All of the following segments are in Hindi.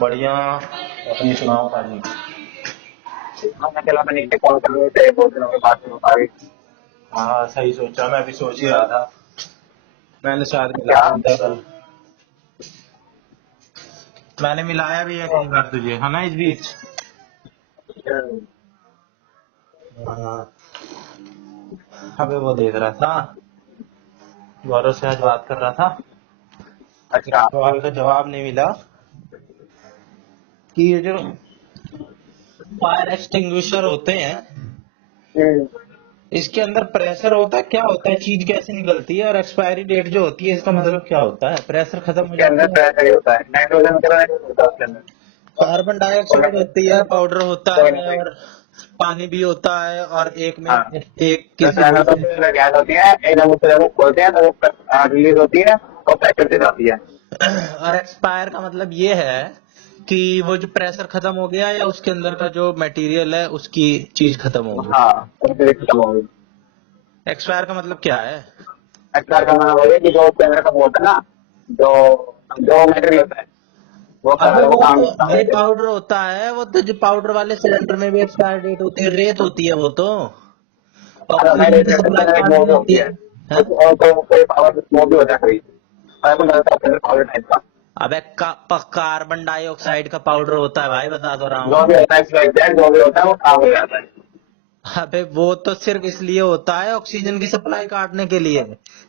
बढ़िया। अपनी सुनाओ भाजी। मैंने चला मैंने इसे कॉल कर रहे थे, बहुत दिनों के बाद हो पाई। हाँ सही सोचा, मैं भी सोच ही रहा था। मैंने शायद क्या? मिलाया भी था कल। मैंने मिलाया भी है कई बार तुझे, है ना, इस बीच। हाँ। अबे वो देख रहा था, गौरव से आज बात कर रहा था। एक अच्छा। सवाल का जवाब नहीं मिला कि ये जो फायर एक्सटिंग्विशर होते हैं, हम्म, इसके अंदर प्रेशर होता है, क्या होता है, चीज कैसे निकलती है, और एक्सपायरी डेट जो होती है इसका मतलब क्या होता है, प्रेशर खत्म हो इसके अंदर जाता है। प्रेशर ही होता है, नाइट्रोजन वगैरह नहीं होता उसके अंदर। कार्बन डाइऑक्साइड होती है, पाउडर होता कोई ना है, कोई। और पानी भी होता है, और एक में हाँ, एक तो किसी प्रेशर तो दूसरे। फिर गैस होती है, एकदम उससे जब वो खोलते हैं तो वो रिलीज होती है और प्रेशर से जाती है। और एक्सपायर का मतलब ये है कि वो जो प्रेशर खत्म हो गया या उसके अंदर का जो मटेरियल है उसकी चीज खत्म हो गई। हाँ, तो फिर खत्म हो गई। एक्सपायर का मतलब क्या है? एक्सपायर का मतलब वही है कि जो उसके अंदर का वो होता है ना, जो जो मटेरियल होता है वो अबे वो वो काम तो नहीं करता भाई है। पाउडर होता है, वो तो जो पाउडर वाले सिलेंडर में भी एक्सपायर डेट होती है, रेत होती है वो तो, अगर मैं ऑक्सीजन रेट की करता सप्लाई हूँ तो एक वो काटनी भी होती होती है। है, हैं? और तो कोई पावर वो भी होता है कहीं, और कुछ डालता है पावर टाइप का। अबे कार्बन डाइऑक्साइड का पाउडर होता है भाई, बता तो रहा जो भी हूँ। होता है जो भी होता है वो काम हो जाता है। अबे वो तो सिर्फ इसलिए होता है ऑक्सीजन की सप्लाई काटने के लिए,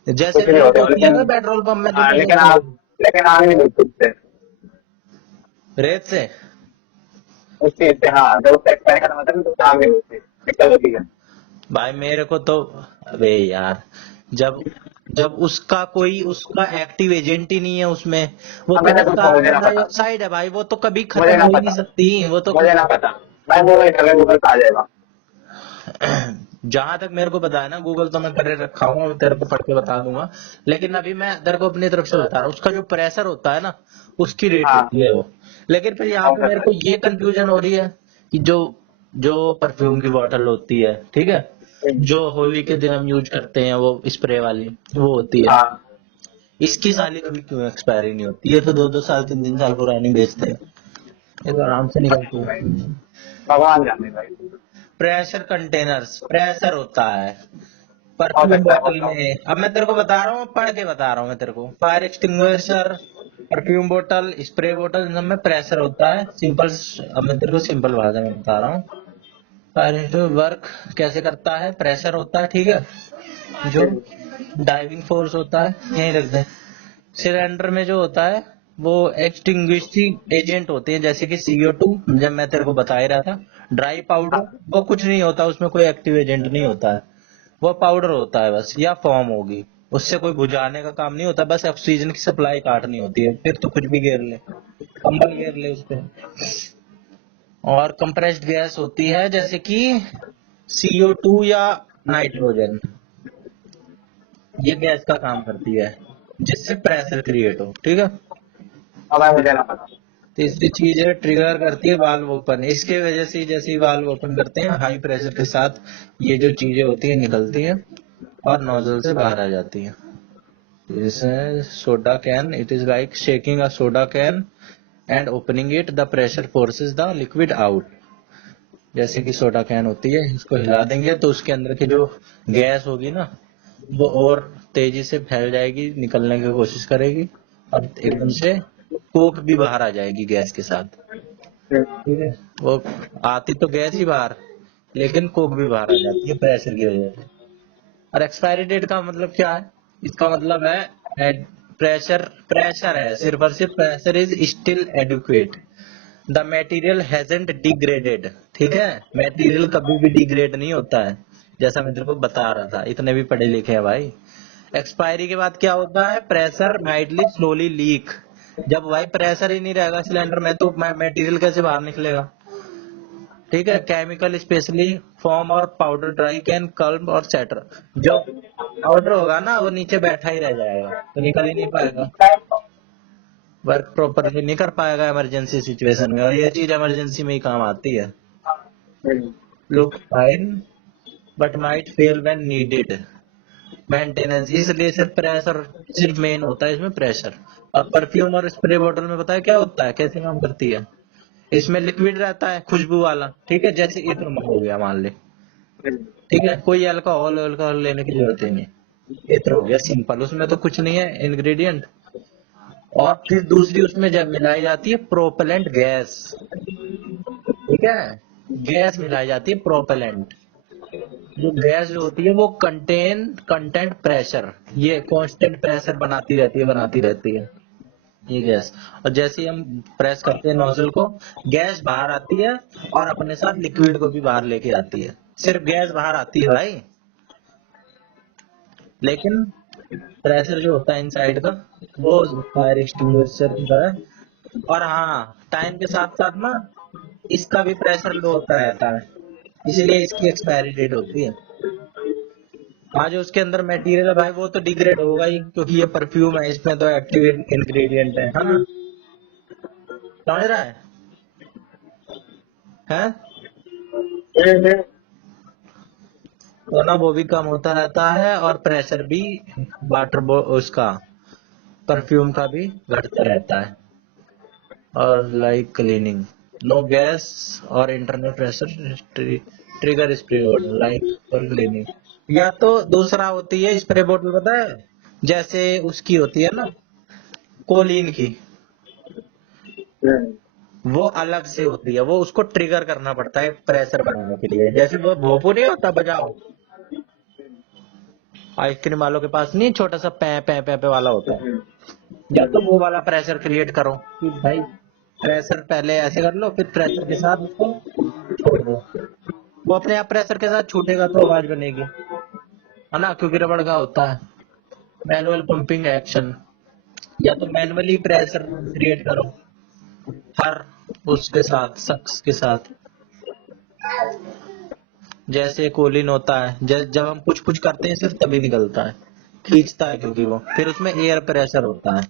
जैसे कुछ नहीं रेत होता होती है ना लेकिन, पेट्रोल पंप में जो हाँ, नीचे खड़ी होती लेकिन आग नहीं मिलती उससे, है। रेत से। उस चीज से। हाँ, जब उसका एक्सपायर खत्म होता है तो आग नहीं मिलती, दिक्कत होती है। भाई मेरे को तो, अबे यार, जब जब उसका कोई उसका एक्टिव एजेंट ही नहीं है उसमें, वो अब तो मैंने बस पूछा, मुझे कार्बन ना पता, डाइऑक्साइड है भाई, वो तो कभी मुझे खत्म ना हो ही नहीं पता, सकती वो तो। मुझे ना पता। मैं वो इंटरनेट गूगल पे आ जाएगा। जहां तक मेरे को पता है ना, गूगल तो मैं करे रखा हूँ और तेरे को पढ़ के बता दूंगा, लेकिन अभी मैं तेरे को अपनी तरफ से बता रहा हूँ, उसका जो प्रेशर होता है ना उसकी रेट हाँ, होती है वो। लेकिन फिर यहाँ हो पे मेरे सकता को ये कंफ्यूजन हो रही है कि जो जो परफ्यूम की बोतल होती है, ठीक है, है। जो होली के दिन हम यूज करते हैं, वो स्प्रे वाली वो होती है, हाँ, इसकी साली कभी क्यों एक्सपायरी नहीं होती? ये तो 2-2 साल 3-3 साल पुरानी बेचते हैं, ये तो आराम से निकलती भाई, है। भगवान जाने भाई। प्रेशर कंटेनर्स, प्रेशर होता है हो परफ्यूम सकता है, बोतल में। अब मैं तेरे को बता रहा हूँ, पढ़ के बता रहा हूँ मैं तेरे को, फायर एक्सटिंग्विशर, परफ्यूम बोतल, स्प्रे बोतल, इन सब में प्रेशर होता है, सिंपल। अब मैं तेरे को सिंपल भाषा में बता रहा हूँ, फायर वर्क कैसे करता है, प्रेशर होता है, ठीक है, जो डाइविंग फोर्स होता है, यही रख दे। सिलेंडर में जो होता है वो एक्सटिंग्विशिंग एजेंट होते हैं, जैसे कि CO2, जब मैं तेरे को बता ही रहा था। ड्राई पाउडर, वो कुछ नहीं होता, उसमें कोई एक्टिव एजेंट नहीं होता है, वो पाउडर होता है बस, या फॉर्म होगी, उससे कोई बुझाने का काम नहीं होता, बस ऑक्सीजन की सप्लाई काटनी होती है, फिर तो कुछ भी घेर ले, कंबल घेर ले उस पे। और कंप्रेस्ड गैस होती है, जैसे कि CO2 या नाइट्रोजन, ये गैस का काम करती है जिससे प्रेशर क्रिएट हो, ठीक है। अब मैं मुझे ना पता। तीसरी चीज है, ट्रिगर करती है वाल्व ओपन, इसके वजह से जैसे ही वाल्व ओपन करते हैं, हाई प्रेशर के साथ ये जो चीजें होती है निकलती है और नोजल से बाहर आ जाती है। This is soda can. It is like shaking a soda can and opening it. The pressure forces the liquid out. जैसे कि सोडा कैन होती है, इसको हिला देंगे तो उसके अंदर की जो गैस होगी ना, वो और तेजी से फैल जाएगी, निकलने की कोशिश करेगी, और एकदम से कोक भी बाहर आ जाएगी गैस के साथ, ठीक है। वो आती तो गैस ही बाहर, लेकिन कोक भी बाहर आ जाती है प्रेशर की वजह से। और एक्सपायरी डेट का मतलब क्या है? इसका मतलब है प्रेशर, प्रेशर है सिर्फ और सिर्फ, pressure is still adequate, the material hasn't degraded, ठीक है। मटेरियल कभी भी डिग्रेड नहीं होता है, जैसा मैं तेरे को बता रहा था, इतने भी पढ़े लिखे हैं भाई। एक्सपायरी के बाद क्या होता है? Pressure mildly slowly leak. जब भाई प्रेशर ही नहीं रहेगा सिलेंडर में तो मटेरियल कैसे बाहर निकलेगा, ठीक है। केमिकल स्पेशली फॉर्म और पाउडर ड्राई कैन कल्म और सेटर, जो पाउडर होगा ना वो नीचे बैठा ही रह जाएगा, तो निकल ही नहीं पाएगा, वर्क प्रॉपरली नहीं कर पाएगा इमरजेंसी सिचुएशन में, और ये चीज इमरजेंसी में ही काम आती है। Look fine but might fail when needed, maintenance, इसलिए सिर्फ प्रेशर सिर्फ मेन होता है इसमें प्रेशर। और परफ्यूम और स्प्रे बॉटल में पता है क्या होता है, कैसे काम करती है? इसमें लिक्विड रहता है खुशबू वाला, ठीक है, जैसे इत्र हो गया मान ले, ठीक है, कोई अल्कोहल अल्कोहल लेने की जरूरत ही नहीं, इत्र हो गया सिंपल, उसमें तो कुछ नहीं है इंग्रेडिएंट। और फिर दूसरी उसमें जब मिलाई जाती है प्रोपेलेंट गैस, ठीक है, गैस मिलाई जाती है प्रोपेलेंट। जो गैस जो होती है वो कंटेंट प्रेशर, ये कांस्टेंट प्रेशर बनाती रहती है ये गैस। और जैसे ही हम प्रेस करते हैं नोजल को, गैस बाहर आती है और अपने साथ लिक्विड को भी बाहर लेके आती है। सिर्फ गैस बाहर आती है भाई, लेकिन प्रेशर जो होता है इनसाइड का वो फायर एक्सटिंग्विशर का है। और हाँ, टाइम के साथ साथ ना इसका भी प्रेशर लो होता रहता है, इसीलिए इसकी एक्सपायरी डेट होती है। हाँ, जो उसके अंदर मटेरियल है भाई वो तो डिग्रेड होगा ही, क्योंकि ये परफ्यूम है, इसमें तो एक्टिव इंग्रेडिएंट है ना, समझ रहा है? हैं? तो ना वो भी कम होता रहता है और प्रेशर भी उसका परफ्यूम का भी घटता रहता है। और लाइक क्लीनिंग, नो गैस और internal pressure trigger spray bottle like for cleaning. या तो दूसरा होती है स्प्रे बॉटल, पता है, जैसे उसकी होती है ना कोलिन की, वो अलग से होती है, वो उसको ट्रिगर करना पड़ता है प्रेशर बनाने के लिए। जैसे वो भोपू नहीं होता बजाओ, आइसक्रीम वालों के पास नहीं छोटा सा पै पै पै, पै वाला होता है, या तो वो वाला प्रेशर क्रिएट करो कि भाई प्रेशर पहले ऐसे कर लो, फिर प्रेशर के साथ उसको छोड़ दो, वो अपने आप प्रेशर के साथ छूटेगा तो आवाज बनेगी, है ना, क्योंकि रबड़ का होता है। मैनुअल पंपिंग एक्शन, या तो मैनुअली प्रेशर क्रिएट करो हर उसके साथ शख्स के साथ, जैसे कोलिन होता है, जब हम कुछ कुछ करते हैं सिर्फ तभी निकलता है, खींचता है क्योंकि वो, फिर उसमें एयर प्रेशर होता है,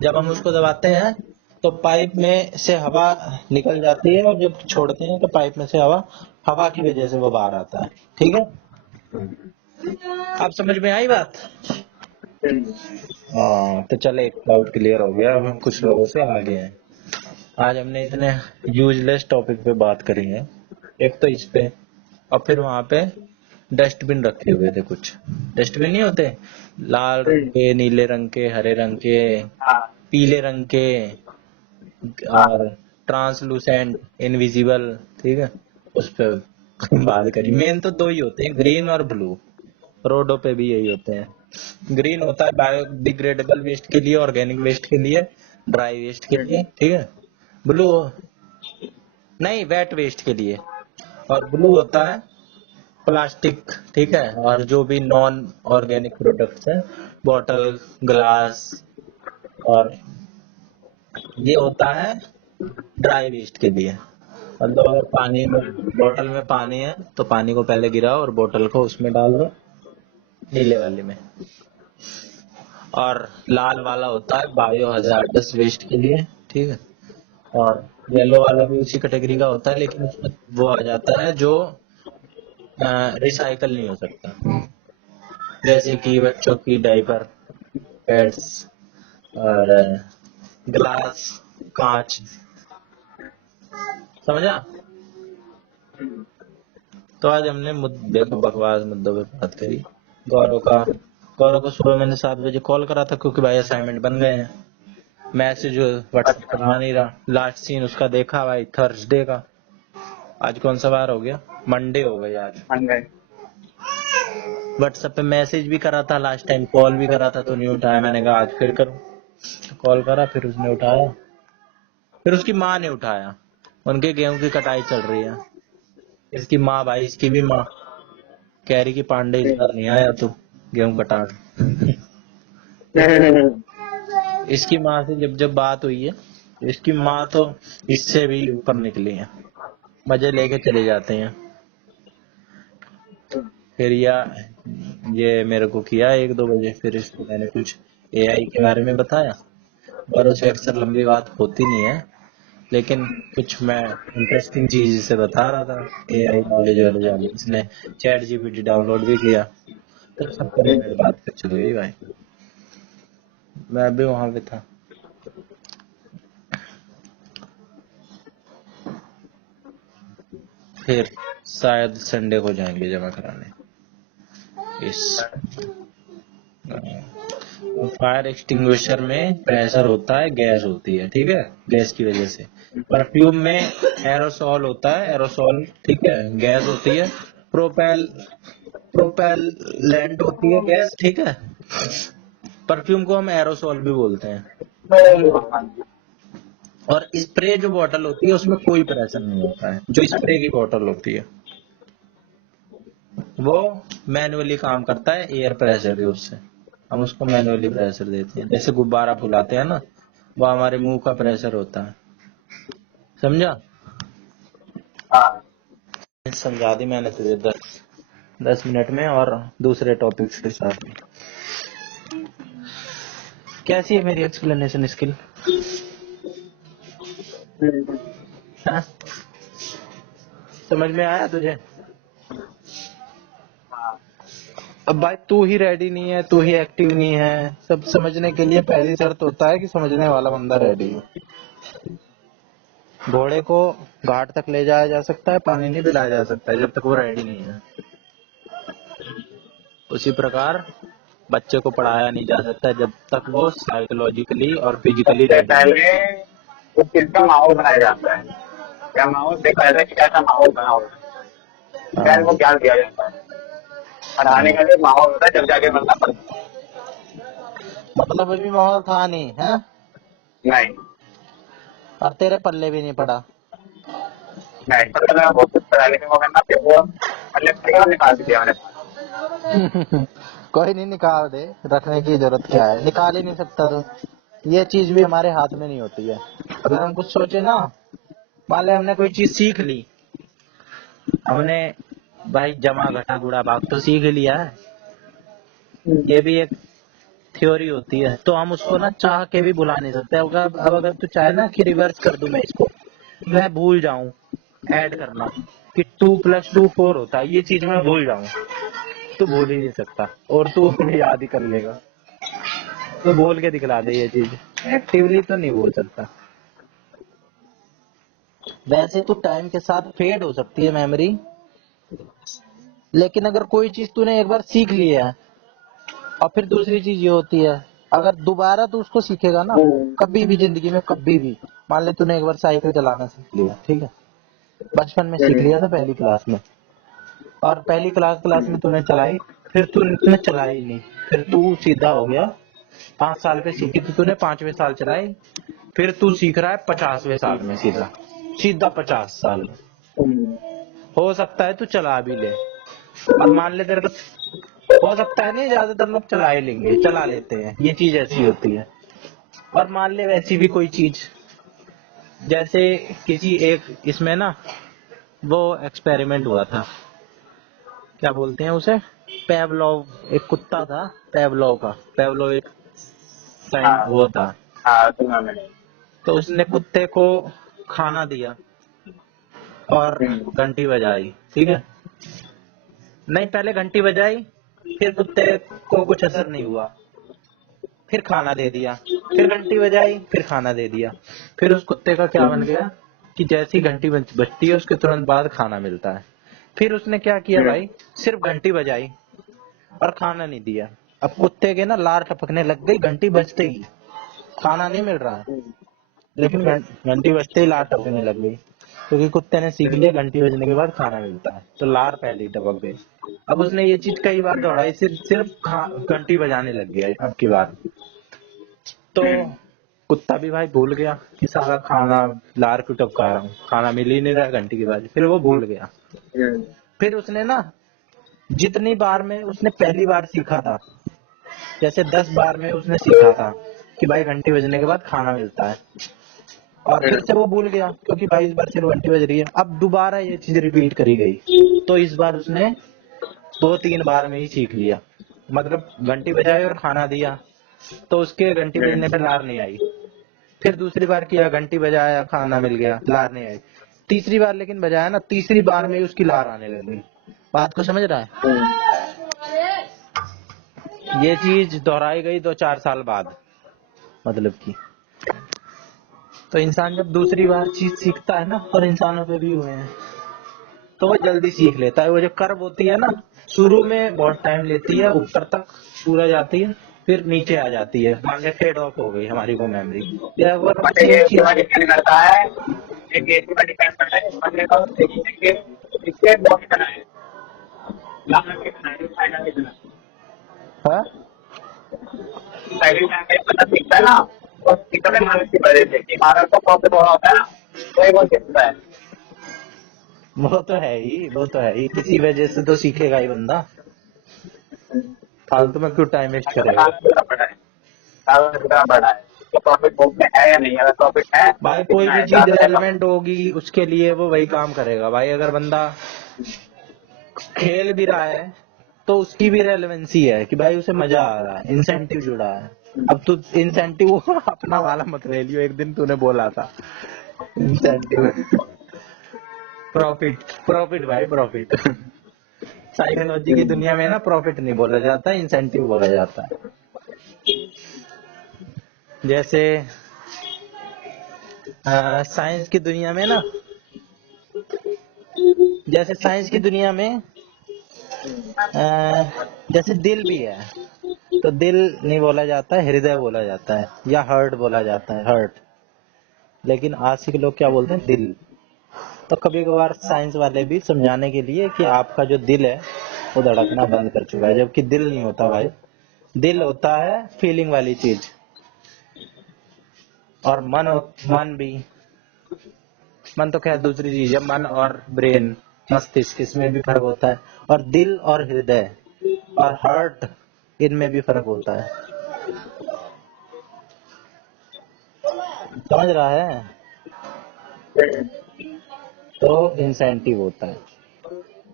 जब हम उसको दबाते हैं तो पाइप में से हवा निकल जाती है, और जब छोड़ते हैं तो पाइप में से हवा की वजह से वो बाहर आता है, ठीक है। आप समझ में आई बात? हाँ, तो चले एक डाउट क्लियर हो गया, अब हम कुछ लोगों से आगे हैं। आज हमने इतने यूजलेस टॉपिक पे बात करी है, एक तो इस पे, और फिर वहां पे डस्टबिन रखे हुए थे, कुछ डस्टबिन नहीं होते लाल रंग के, नीले रंग के, हरे रंग के, पीले रंग के, और ट्रांसलूसेंट, इनविजिबल, ठीक है, उस पे बात करी। मेन तो दो ही होते हैं, ग्रीन और ब्लू, रोडों पे भी यही होते हैं। ग्रीन होता है बायोडिग्रेडेबल वेस्ट के लिए, ऑर्गेनिक वेस्ट के लिए, ड्राई वेस्ट के लिए, ठीक है। ब्लू नहीं, वेट वेस्ट के लिए। और ब्लू होता है प्लास्टिक, ठीक है, और जो भी नॉन ऑर्गेनिक प्रोडक्ट्स है, बॉटल, ग्लास, और ये होता है ड्राई वेस्ट के लिए। मतलब अगर पानी में, बोतल में पानी है तो पानी को पहले गिराओ और बोतल को उसमें डाल दो, नीले वाले में। और लाल वाला होता है बायो हजार्डस वेस्ट के लिए, ठीक है। और येलो वाला भी उसी कैटेगरी का होता है, लेकिन उसमें वो आ जाता है जो रिसाइकल नहीं हो सकता, जैसे कि बच्चों की डायपर, पैड्स, और ग्लास, कांच, समझा? तो आज हमने मुद्दे को, बकवास मुद्दों पे बात करी। गौरव को सुबह मैंने 7 बजे कॉल करा था, क्योंकि भाई असाइनमेंट बन गए हैं, मैसेज व्हाट्सएप पर आ नहीं रहा। लास्ट सीन उसका देखा भाई थर्सडे का, आज कौन सा बार हो गया, मंडे हो गई आज। व्हाट्सएप पे मैसेज भी करा था लास्ट टाइम, कॉल भी करा था तो नहीं उठाया, मैंने कहा आज फिर करूं, कॉल करा, फिर उसने उठाया, फिर उसकी माँ ने उठाया, उनके गेहूं की कटाई चल रही है। इसकी माँ भाई, इसकी भी माँ कह रही कि पांडे इस बार नहीं आया तू गेहूं कटा। इसकी माँ से जब जब बात हुई है, इसकी माँ तो इससे भी ऊपर निकली है, मजे लेके चले जाते हैं। फिर ये मेरे को किया 1-2 बजे, फिर इसको मैंने कुछ एआई के बारे में बताया, और उसे अक्सर लंबी बात होती नहीं है, लेकिन कुछ मैं इंटरेस्टिंग चीज इसे बता रहा था, एआई नॉलेज वाले। इसने चैट जीपीटी डाउनलोड भी किया, तो 70 मिनट बात कर चल गई भाई, मैं भी वहां पे था। फिर शायद संडे को जाएंगे जमा कराने इस फायर एक्सटिंग्विशर में प्रेशर होता है, गैस होती है, ठीक है, गैस की वजह से। परफ्यूम में एरोसॉल होता है, एरोसॉल, ठीक है, गैस होती है। प्रोपेल प्रोपेलेंट होती है गैस, ठीक है। परफ्यूम को हम एरोसॉल भी बोलते हैं। और स्प्रे जो बॉटल होती है उसमें कोई प्रेशर नहीं होता है, जो स्प्रे की बॉटल होती है वो मैनुअली काम करता है एयर प्रेशर के उससे, हम उसको मैनुअली प्रेशर देते हैं। जैसे गुब्बारा फुलाते हैं ना, वो हमारे मुंह का प्रेशर होता है, समझा? हाँ समझा दी मैंने तुझे 10 मिनट में, और दूसरे टॉपिक्स के साथ में। कैसी है मेरी एक्सप्लेनेशन स्किल? हाँ? समझ में आया तुझे? अब भाई तू ही रेडी नहीं है, तू ही एक्टिव नहीं है, सब समझने के लिए पहली शर्त होता है कि समझने वाला बंदा रेडी हो। घोड़े को घाट तक ले जाया जा सकता है, पानी नहीं पिलाया जा सकता है जब तक वो रेडी नहीं है। उसी प्रकार बच्चे को पढ़ाया नहीं जा सकता जब तक वो साइकोलॉजिकली और फिजिकली रेडी नहीं पहले उस चीज का माहौल बनाया जाता है, क्या माहौल देखा जाता है कि कैसा माहौल बना होता है, क्या इनको ज्ञान दिया जाता है। पढ़ाने का जो माहौल होता है जब जाके बंदा पढ़ता है। मतलब अभी माहौल था नहीं है, नहीं और तेरे पल्ले भी नहीं पड़ा। नहीं पता मैं बहुत कुछ पढ़ा लेकिन वो करना फिर वो मतलब निकाल दिया मैंने। कोई नहीं, निकाल दे, रखने की जरूरत क्या है, निकाल ही नहीं सकता तो। ये चीज भी हमारे हाथ में नहीं होती है। अगर हम कुछ सोचे ना, मान ले हमने कोई चीज सीख ली, हमने भाई जमा घटा गुणा भाग तो सीख लिया है, ये भी एक थ्योरी होती है, तो हम उसको ना चाह के भी भुला नहीं सकते। अब अगर तू चाहे ना कि रिवर्स कर दूं मैं इसको, मैं भूल जाऊं ऐड करना कि 2+2 4 होता है, ये चीज मैं भूल जाऊं, तो भूल ही नहीं सकता, और तू अपने याद ही कर लेगा। तो बोल के दिखला दे ये चीज, एक्टिवली तो नहीं बोल सकता। वैसे तो टाइम के साथ फेड हो सकती है मेमोरी, लेकिन अगर कोई चीज तूने एक बार सीख ली है, और फिर दूसरी चीज ये होती है, अगर दोबारा तू उसको सीखेगा ना, कभी भी जिंदगी में, कभी भी, मान ले तूने एक बार साइकिल चलाना सीख लिया, ठीक है, बचपन में सीख लिया था पहली क्लास में, और पहली क्लास में तूने चलाई, फिर तूने चलाई नहीं, फिर तू सीधा हो गया, 5 साल पे सीखी तो तूने 5वें साल चलाई, फिर तू सीख रहा है 50वें साल में, सीधा सीधा 50 साल में। हो सकता है तू चला भी ले, और मान ले तेरे को, हो सकता है नहीं, ज्यादातर लोग चला ही लेंगे, चला लेते हैं, ये चीज ऐसी होती है। और मान ले वैसी भी कोई चीज, जैसे किसी एक इसमें ना वो एक्सपेरिमेंट हुआ था, क्या बोलते हैं उसे, पेवलोव, एक कुत्ता था पेवलोव का, पेवलोव एक साइंस वो था। हाँ सुना मैंने। तो उसने कुत्ते को खाना दिया और घंटी बजाई, ठीक है, नहीं पहले घंटी बजाई, फिर कुत्ते को कुछ असर नहीं हुआ, फिर खाना दे दिया, फिर घंटी बजाई, फिर खाना दे दिया, फिर उस कुत्ते का क्या बन गया कि जैसी घंटी बजती है उसके तुरंत बाद खाना मिलता है। फिर उसने क्या किया भाई, सिर्फ घंटी बजाई और खाना नहीं दिया। अब कुत्ते के ना लार टपकने लग गई घंटी बजते ही, खाना नहीं मिल रहा है, लेकिन घंटी बजते ही लार टपकने लग गई, क्योंकि कुत्ते ने सीख लिया घंटी बजने के बाद खाना मिलता है, तो लार पहले ही टपक गई। अब उसने ये चीज कई बार दोहराई, सिर्फ घंटी बजाने लग गया अब की बार, तो कुत्ता भी भाई भूल गया कि सारा खाना लार क्यों टपका रहा हूँ, खाना मिल ही नहीं रहा घंटी के बाद, फिर वो भूल गया। फिर उसने ना जितनी बार में उसने पहली बार सीखा था, जैसे 10 बार में उसने सीखा था कि भाई घंटी बजने के बाद खाना मिलता है, और फिर से वो भूल गया क्योंकि भाई इस बार सिर्फ घंटी बज रही है। अब दोबारा ये चीज रिपीट करी गई, तो इस बार उसने 2-3 बार में ही सीख लिया, मतलब घंटी बजाई और खाना दिया, तो उसके घंटी बजने पर लार नहीं आई। फिर दूसरी बार किया, घंटी बजाया, खाना मिल गया, लार नहीं आई। तीसरी बार लेकिन बजाया ना, तीसरी बार में ही उसकी लार आने लगी। बात को समझ रहा है? ये चीज दोहराई गई 2-4 साल बाद, मतलब की। तो इंसान जब दूसरी बार चीज सीखता है ना, और इंसानों पे भी हुए हैं, तो वो जल्दी सीख लेता है। वो जो कर्व होती है ना, शुरू में बहुत टाइम लेती है, ऊपर तक पूरा जाती है, फिर नीचे आ जाती है, मान लिया फेड ऑफ हो गई हमारी वो मेमोरी, या वो बट सेम ये चीज। पूरा डिपेंड करता है, ये केस पर डिपेंड करता है, बंदे का इसके बहुत कितना है, लाना कितना है, फायदा कितना है। हाँ, साइडिंग टाइम पता सीखता है ना, तो कितने मार्क्स की वजह से कि मार्क्स तो प्रॉफिट हो रहा होता है ना, तो ये वो सीखता है। वो तो है ही, वो तो है ही, किसी वजह से तो सीखेगा ही बंदा, फालतू में क्यों टाइम वेस्ट अगर करेगा। कितना बड़ा है, कितना बड़ा है, तो प्रॉफिट बुक में है या नहीं, अगर प्रॉफिट है भाई कोई कितना भी है, चीज ज्यादा है कम। रेलेवेंट होगी उसके लिए वो वही काम करेगा भाई। अगर बंदा खेल भी रहा है तो उसकी भी रेलेवेंसी है कि भाई उसे मजा आ रहा है, इंसेंटिव जुड़ा है। अब तू इंसेंटिव अपना वाला मत ले लियो, एक दिन तूने बोला था इंसेंटिव, प्रॉफिट, प्रॉफिट भाई प्रॉफिट। साइकोलॉजी की दुनिया में ना प्रॉफिट नहीं बोला जाता, इंसेंटिव बोला जाता है। जैसे साइंस की दुनिया में ना, जैसे साइंस की दुनिया में जैसे दिल भी है, तो दिल नहीं बोला जाता है, हृदय बोला जाता है, या हार्ट बोला जाता है, हार्ट। लेकिन आज के लोग क्या बोलते हैं, दिल। तो कभी कभार साइंस वाले भी समझाने के लिए कि आपका जो दिल है वो धड़कना बंद कर चुका है, जबकि दिल नहीं होता भाई। दिल होता है फीलिंग वाली चीज, और मन भी, मन तो खैर दूसरी चीज है, मन और ब्रेन, मस्तिष्क, इसमें भी फर्क होता है। और दिल और हृदय और हार्ट, इनमें भी फर्क होता है, समझ रहा है। तो इंसेंटिव होता है,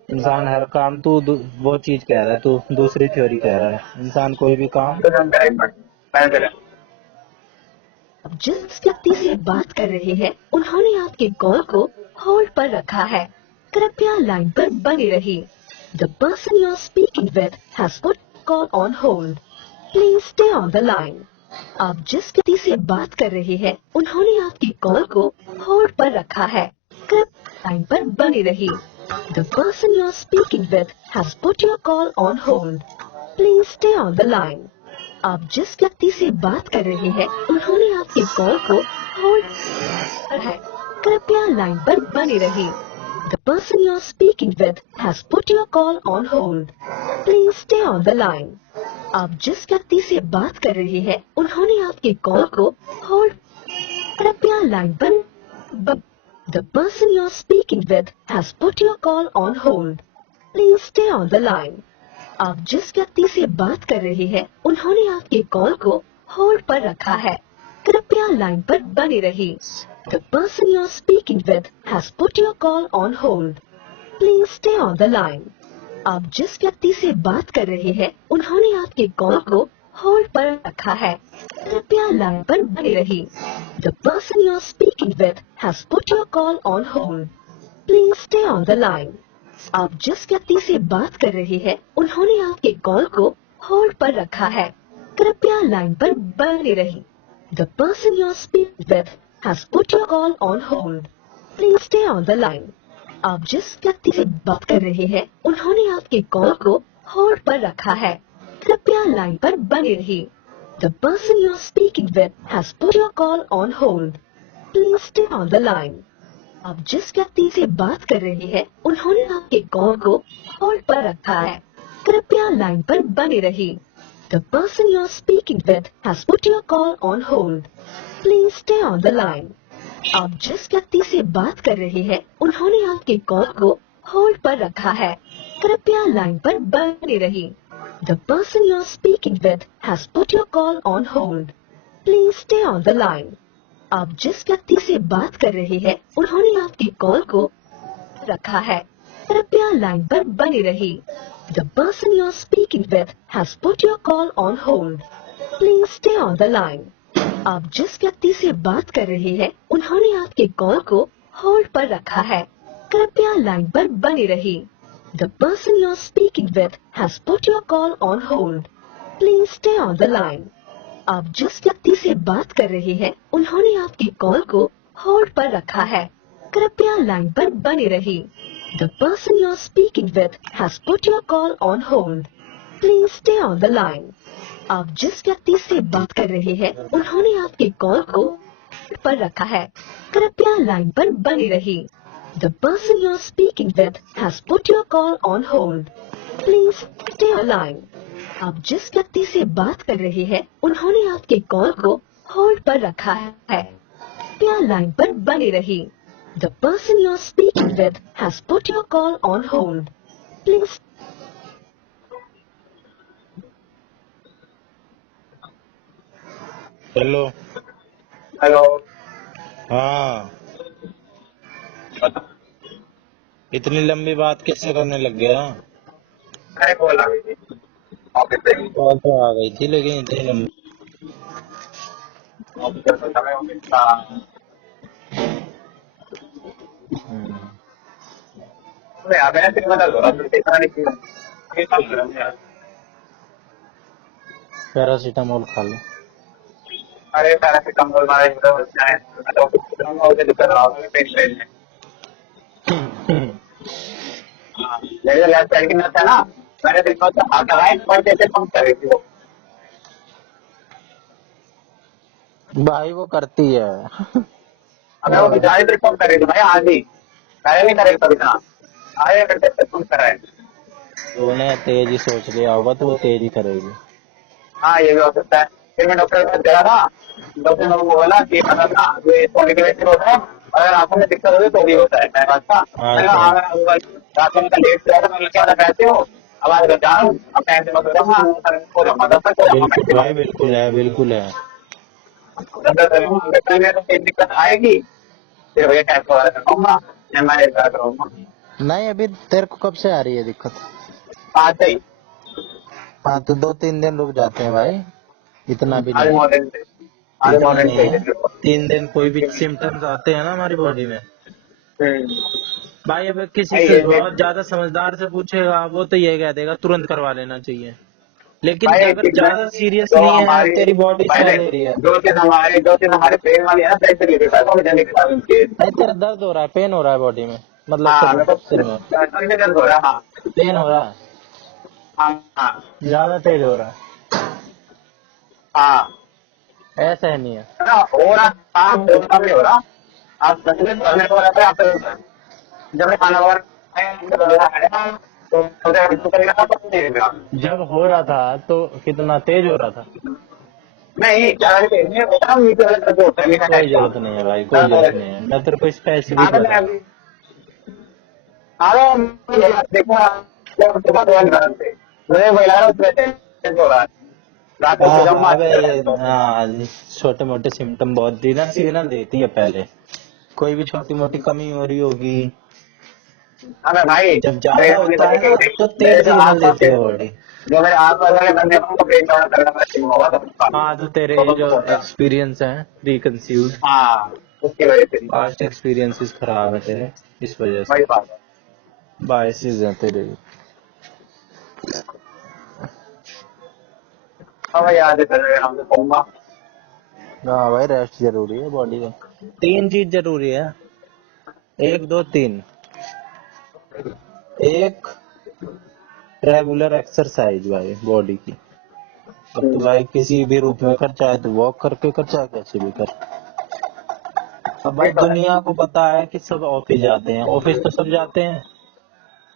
इंसान हर काम, तू वो चीज कह रहा है, तू दूसरी थ्योरी कह रहा है, इंसान कोई भी काम। अब जिस व्यक्ति से बात कर रहे हैं उन्होंने आपके कॉल को होल्ड पर रखा है, कृपया लाइन पर बने रहिए। The person you are speaking with has put call on hold, please stay on the line. आप जिस व्यक्ति से बात कर रहे हैं उन्होंने आपकी कॉल को होल्ड पर रखा है, कृपया लाइन पर बने रहिए। The person you are speaking with has put your call on hold, please stay on the line. आप जिस व्यक्ति से बात कर रहे हैं उन्होंने आपके कॉल को होल्ड पर है, कृपया लाइन पर बने रहिए। The person you are speaking with has put your call on hold, please stay on the line. आप जिस व्यक्ति से बात कर रहे हैं उन्होंने आपके कॉल को होल्ड, कृपया लाइन पर the person you are speaking with has put your call on hold, please stay on the line. आप जिस व्यक्ति से बात कर रहे हैं उन्होंने आपके कॉल को होल्ड पर रखा है, कृपया लाइन पर बने रहिए। The person you are speaking with has put your call on hold, please stay on the line. आप जिस व्यक्ति से बात कर रहे हैं उन्होंने आपके कॉल को होल्ड पर रखा है, कृपया लाइन पर बने रहिए। The person you are speaking with has put your call on hold, please stay on the line. आप जिस व्यक्ति से बात कर रहे हैं उन्होंने आपके कॉल को होल्ड पर रखा है, कृपया लाइन पर बने रहिए। The person you are speaking with has put your call on hold, please stay on the line. आप जिस व्यक्ति से बात कर रहे हैं उन्होंने आपके कॉल को होल्ड पर रखा है, कृपया लाइन पर बने रहिए। The person you are speaking with has put your call on hold, please stay on the line. आप जिस व्यक्ति से बात कर रहे हैं उन्होंने आपके कॉल को होल्ड पर रखा है, कृपया लाइन पर बने रहिए। The person you are speaking with has put your call on hold, please stay on the line. आप जिस व्यक्ति से बात कर रहे हैं उन्होंने आपके कॉल को होल्ड पर रखा है, कृपया लाइन पर बने रहिए। The person you are speaking with has put your call on hold, please stay on the line. आप जिस व्यक्ति से बात कर रहे हैं उन्होंने आपके कॉल को रखा है, कृपया लाइन पर बने रहिए। The person you are speaking with has put your call on hold, please stay on the line. आप जिस व्यक्ति से बात कर रहे हैं उन्होंने आपके कॉल को होल्ड पर रखा है, कृपया लाइन पर बने रहिए। The person you are speaking with has put your call on hold, please stay on the line. आप जिस व्यक्ति से बात कर रहे हैं उन्होंने आपकी कॉल को होल्ड पर रखा है। कृपया लाइन पर बने रहिए। The person you are speaking with has put your call on hold. Please stay on the line. आप जिस व्यक्ति से बात कर रहे हैं उन्होंने आपकी कॉल को होल्ड पर रखा है। कृपया लाइन पर बने रहिए। The person you are speaking with has put your call on hold. Please stay on line. आप जिस व्यक्ति से बात कर रहे हैं उन्होंने आपके कॉल को होल्ड पर रखा है। कृपया लाइन पर बने रहिए। The person you are speaking with has put your call on hold. Please. Hello. Hello. हाँ, इतनी लंबी बात कैसे करने लग गया? अरे कॉल आ गई थी ऑफिस से। कॉल तो आ गई थी लेकिन इतनी लंबी। ऑफिस का समय ऑफिस का। हम्म, अरे यार मैंने फिर बता दो इतना नहीं किया। ये काम कर रहा हूँ यार। पैरासीटामोल खा लो। अरे पैरासिटामोल मारे तो जाए तो मुझे दिक्कत रहा है पेट में। हाँ, मेरे लेफ्ट साइड की नस है ना, मैंने देखा था हाथ लगाए और कैसे पंप कर रही थी वो। भाई वो करती है। अगर वो बेचारी फिर पंप कर रही थी भाई आज ही, पहले नहीं करे कभी ना, आए करते पंप कर रहा है। तूने तेज ही सोच लिया होगा तो वो तेज ही करेगी। हाँ ये भी हो सकता है। फिर मैं डॉक्टर के पास गया था, डॉक्टर ने मुझे बोला कि अगर ना ये थोड़ी देर होता है, अगर आंखों में दिक्कत होगी तो भी होता है। मैं था मैंने कहा हाँ मैं आऊंगा। रात में लेट से आया था, मैंने क्या कैसे हो, अब आज बचा हूँ अब टाइम से मत हो जाऊंगा, हो जाऊंगा 10 तक हो जाऊंगा बिल्कुल भाई, मैक्सिमम। बिल्कुल है, बिल्कुल है। 10 तक में तो फिर दिक्कत आएगी, फिर भैया टेस्ट वगैरह कराऊंगा या मैं कराऊंगा। नहीं, अभी तेरे को कब से आ रही है दिक्कत? आज ही, हाँ तो 2-3 दिन रुक जाते हैं भाई, इतना भी आज नहीं। मॉर्निंग से, आज इतना मॉर्निंग नहीं से। है। 3 दिन कोई भी सिम्टम्स आते हैं ना हमारी बॉडी में भाई, अब किसी से भाई बहुत ज्यादा समझदार से पूछेगा वो तो ये कह देगा तुरंत करवा लेना चाहिए। लेकिन भाई अगर ज्यादा सीरियस जो नहीं है, हमारी तेरी बॉडी पहले सह ले रही है। जो चीज हमारे ब्रेन वाली है ना ब्लड से रिलेटेड है, वो मुझे नहीं पता उनकी। भाई तेरा दर्द हो रहा है, पेन हो रहा है बॉडी में, मतलब हाँ मेरे को सिर में सर में दर्द हो रहा है। हाँ पेन हो रहा है, हाँ हाँ ज्यादा तेज हो रहा हाँ है, ऐसा है नहीं है। है ना, हो रहा। हाँ बोलता भी हो रहा। आप सच करने को रहता है आप जब मैं खाना वगैरह तो करेगा ना पसंद नहीं होगा। जब हो रहा था तो कितना तेज हो रहा था? नहीं ज्यादा तेज नहीं होता, मीठा वाला दर्द होता है, मीठा कोई टाइप का। जरूरत नहीं है भाई, कोई जरूरत नहीं है, मैं तेरे को हाँ स्पेसिफिक तो बता मैं रहा हूँ। अभी देखो सुबह दो घंटे मुझे वही लगा उसमें तेज हो रहा है। रात को सो हाँ जाऊंगा हाँ, अबे अच्छे ये से। हाँ, छोटे मोटे सिम्टम बहुत दिन सिग्नल देती है पहले। कोई भी छोटी मोटी कमी हो रही होगी, हाँ मैं भाई जब ज्यादा ब्रेन होने होता है ना तो मेरे तेज जो आस सिग्नल पास देती के है बॉडी। जो मेरे आस पास वाले बंदे हैं उनको ब्रेन डाउन करना शुरू होगा हाँ तो तेरे जो तो एक्सपीरियंस है प्री कंसीव्ड, हाँ उसकी वजह से पास्ट एक्सपीरियंसेस खराब है तेरे, इस वजह से वही बात है। बायसेस हैं तेरे। हाँ भाई आज कर हम तो कहूंगा। हाँ भाई, रेस्ट जरूरी है बॉडी में। 3 चीज जरूरी है, 1 2 3। एक, रेगुलर एक्सरसाइज भाई बॉडी की। अब तो भाई किसी भी रूप में कर, चाहे तो वॉक करके कर, चाहे कैसे भी कर। अब भाई वही तो है। दुनिया को पता है कि सब ऑफिस जाते हैं, ऑफिस तो सब जाते हैं,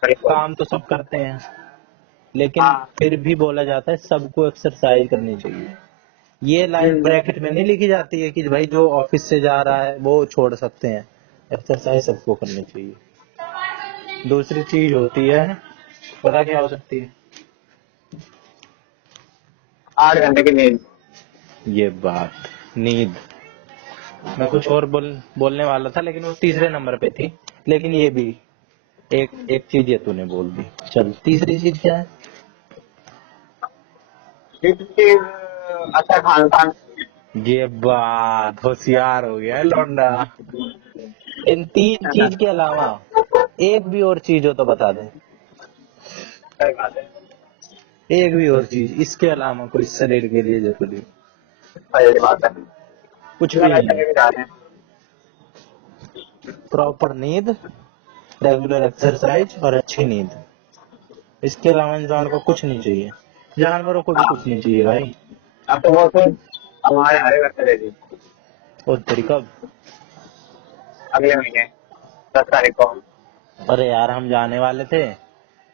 बिल्कुल। काम तो सब करते हैं, लेकिन हाँ फिर भी बोला जाता है सबको एक्सरसाइज करनी चाहिए। ये लाइन ब्रैकेट में नहीं लिखी जाती है कि भाई जो ऑफिस से जा रहा है वो छोड़ सकते हैं, एक्सरसाइज सबको करनी चाहिए। दूसरी चीज होती है, पता क्या हो सकती है? 8 घंटे की नींद। ये बात, नींद। मैं कुछ और बोलने वाला था लेकिन वो तीसरे नंबर पे थी, लेकिन ये भी एक एक चीज ये तूने बोल दी। चल तीसरी चीज क्या है? क्योंकि अच्छा खान पान। ये बात, होशियार हो गया है लौंडा। इन 3 चीज के अलावा एक भी और चीज हो तो बता दे। सही बात है। एक भी और चीज इसके अलावा कोई शरीर के लिए जरूरी सही बात है। कुछ भी चलो नहीं है। भी जा रहे हैं। प्रॉपर नींद, रेगुलर एक्सरसाइज और अच्छी नींद, इसके अलावा इंसान को कुछ नहीं चाहिए। जानवरों को भी हाँ, कुछ नहीं चाहिए भाई। अब तो वो खुद हमारे हरे घर चले दी और तेरी कब? अगले महीने 10 तारीख को। अरे यार हम जाने वाले थे,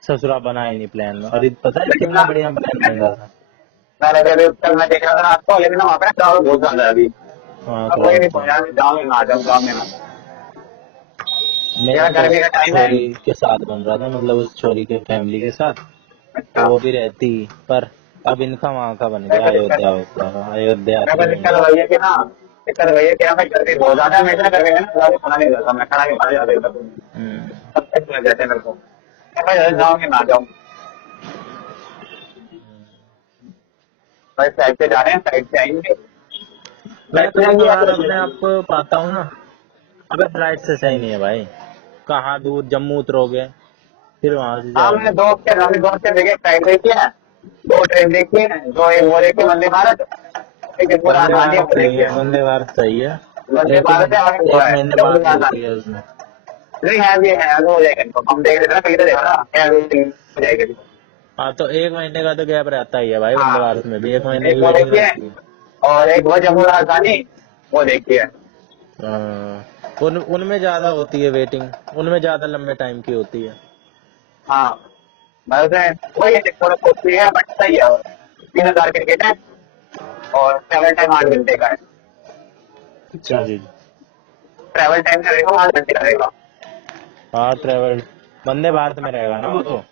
ससुरा बना ही नहीं प्लान। और पता है लेकिन कितना ना बढ़िया प्लान बन रहा था। मैंने अभी कल मैं देख रहा था आपको, लेकिन वहाँ पे क्राउड बहुत ज्यादा है अभी। हाँ अब वही नहीं क्राउड पहुंचा, था। गाँव में ना जाऊँ, गाँव में ना। मेरा मेरा तो गर्मी का टाइम है। छोरी के साथ बन रहा था, मतलब उस छोरी के फैमिली के साथ, तो अच्छा, वो भी रहती। पर अब इनका वहाँ का बन मेरे गया, को अयोध्या दिक्कत होता है, अयोध्या मेरे को प्रेमी। दिक्कत वही है कि ना, दिक्कत वही है कि ना मैं गर्मी बहुत ज्यादा है, मैं इतना गर्मी में ना ज्यादा खाना नहीं खाता, मैं खाना नहीं खा जाता हूँ। हम्म। सब कुछ लग जाते हैं मेरे को। मैं जाऊँ कि ना जाऊँ, भाई साइड पे जा रहे हैं, साइड से आएंगे, मैं साइड से कभी जाएंगे या कभार फिर अपने आप को पाता हूँ ना, अबे फ्लाइट से सही नहीं है भाई। कहाँ दूर जम्मू उतरोगे, फिर वहां से हाँ मैंने जाओगे। दोस्त के देखे, फ्लाइट देखी है, 2 ट्रेन देखी है, जो एक वो देखी वंदे भारत, एक वो वंदे राजधानी है भारत वो सही देखी है, है। वंदे भारत सही है, वंदे लेकिन भारत है और वो एक है महीने डब्ल्यू बाद राजधानी। मिलती है उसमें। नहीं है भी है, वो हो जाएगा इनको, हम देख रहे थे ना पहले, देखा ना है, वो हो जाएगा। हाँ तो एक महीने का तो गैप रहता ही है भाई, वंदे हाँ, भारत में भी 1 महीने एक की वो वेटिंग देखी है रहती है। और एक वो जम्मू राजधानी वो देखी है। उनमें ज्यादा होती है वेटिंग, उनमें ज्यादा लंबे टाइम की होती है। हाँ, मतलब वही है, थोड़ा कॉस्टली है बट सही है। 3,000 की टिकट है और ट्रैवल टाइम 8 घंटे का है। अच्छा जी। ट्रैवल टाइम करेगा 8 घंटे का रहेगा। हाँ ट्रेवल वंदे भारत में रहेगा ना वो तो,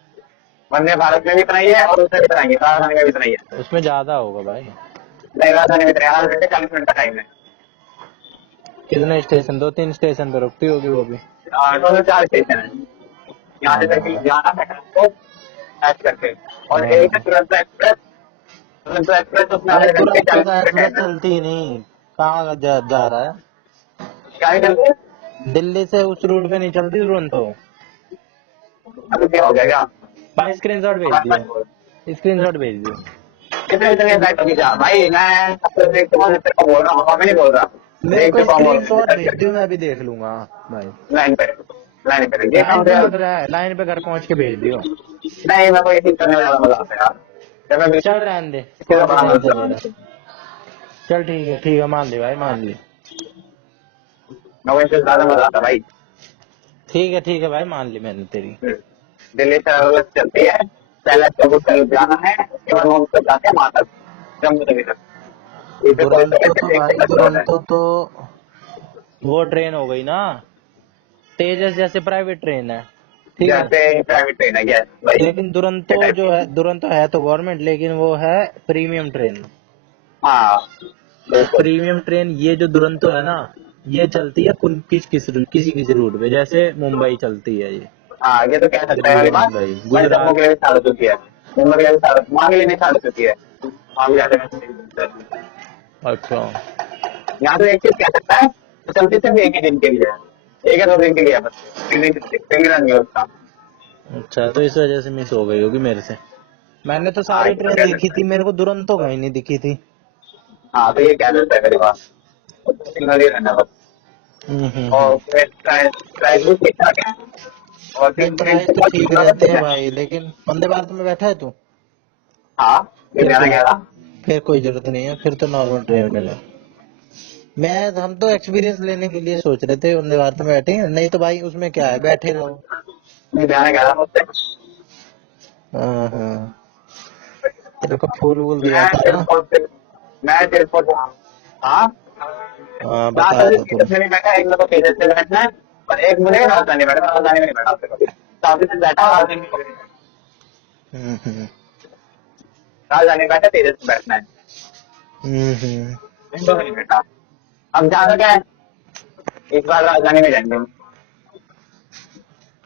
वंदे भारत में भी इतना ही है और उसमें भी इतना ही है, राजधानी में भी इतना ही है। उसमें ज्यादा होगा भाई। नहीं, राजधानी में 8 घंटे 40 मिनट का टाइम है। कितने स्टेशन, 2-3 स्टेशन पे रुकती होगी वो भी। टोटल 4 स्टेशन है, यहाँ से तक हाँ जाना है तो ऐड करके। और एक है हाँ। तुरंत एक्सप्रेस, तुरंत एक्सप्रेस उसमें अरे 8 घंटे दुरंतो 40 का मिनट का एक्सप्रेस टाइम है। चलती ही नहीं, कहाँ का जा रहा है। क्या है चलते हैं? दिल्ली से उस रूट पे नहीं चलती दुरंतो। अभी क्या हो गया क्या? भाई स्क्रीनशॉट भेज बस दियो, स्क्रीनशॉट भेज दियो। कितने कितने बैठ अभी जा भाई, मैं सबसे देख तो तेरे को बोल रहा हूँ, मैं नहीं बोल रहा। मेरे देख को चुका हूँ स्क्रीनशॉट भेज दियो, मैं भी देख लूंगा भाई। लाइन पे, लाइन पे ये लाइन कहाँ से पे यार? मत रहा है, लाइन पे घर पहुंच के भेज दियो। नहीं, मैं को ये चीज करने में ज्यादा मजा आता है यार, जब मैं चल बिल्कुल रहने दे, किसी का कौन सी बड़ा टेंशन ले मजा, रहा। चल ठीक है मान ली भाई, मान ली। मैं को इससे ज्यादा मजा आता है भाई। ठीक है भाई, मान ली मैंने तेरी। दिल्ली से अलग चलती है, पहले चौबीस जाना है, उसके बाद हम सब जाते हैं वहां तक, जम्मू तक तक। इसे कोई दुरंतो तो एक भाई, होता है। दुरंतो तो वो ट्रेन हो गई ना, तेजस जैसे प्राइवेट ट्रेन है, ठीक है। जैसे प्राइवेट ट्रेन है, यस भाई, लेकिन ये दुरंतो टाइप जो की। है, दुरंतो है तो गवर्नमेंट, लेकिन वो है प्रीमियम ट्रेन। हाँ और बिल्कुल। प्रीमियम ट्रेन ये जो दुरंतो है ना, ये चलती है किसी किसी रूट पे, जैसे मुंबई चलती है ये, हाँ, ये तो कह सकते हैं दिल्ली वाली बात। मुंबई भाई जम्मू गुजरात। के लिए भी चालू चुकी है, मुंबई के लिए भी चालू, वहाँ के लिए नहीं चालू चुकी है, वहाँ भी जाते हैं। अच्छा यहाँ तो एक चीज कह सकता है, तो चलती सिर्फ एक ही दिन के लिए है, 1 या 2 दिन के लिए है बस, 3 दिन नहीं है उसका। अच्छा, तो इस वजह से मिस हो गई होगी मेरे से। मैंने तो हाँ, सारी ये तो ट्रेन कह देखी सकता थी, है। मेरे को दुरंतो कहीं नहीं दिखी थी। हाँ, तो ये कह सकता है मेरी बात, सिग्नल ही रहना बस। और हम्म। फिर प्राइस भी ठीक ठाक है, और नहीं फिर ट्रेन प्राइस से तो बहुत ठीक ज्यादा रहते ठीक हैं है। भाई, लेकिन वंदे भारत में बैठा है तू, हाँ, ये फिर जाना कोई क्या था? फिर कोई जरूरत नहीं है, फिर तो नॉर्मल ट्रेन में ले। हम तो एक्सपीरियंस लेने के लिए सोच रहे थे वंदे भारत में बैठे, नहीं तो भाई उसमें क्या है, बैठे रहो। ये जाना क्या था मुझसे? हाँ। तेरे को फूल वूल दिया मैं था ना। सिर्फ हाँ, हाँ ना बताया तो था तेजस तूने। में नहीं बैठा, एक मेरे को तेजस से बैठना है, और एक मुझे राजधानी बैठा, राजधानी में नहीं बैठा उससे कभी। साउथ से बैठा, राजधानी में कभी नहीं बैठा। हम्म। राजधानी में बैठा, तेजस में बैठना है, हम्म। इन दोनों में नहीं बैठा। अब जाना क्या है, इस बार राजधानी में जाएंगे हम।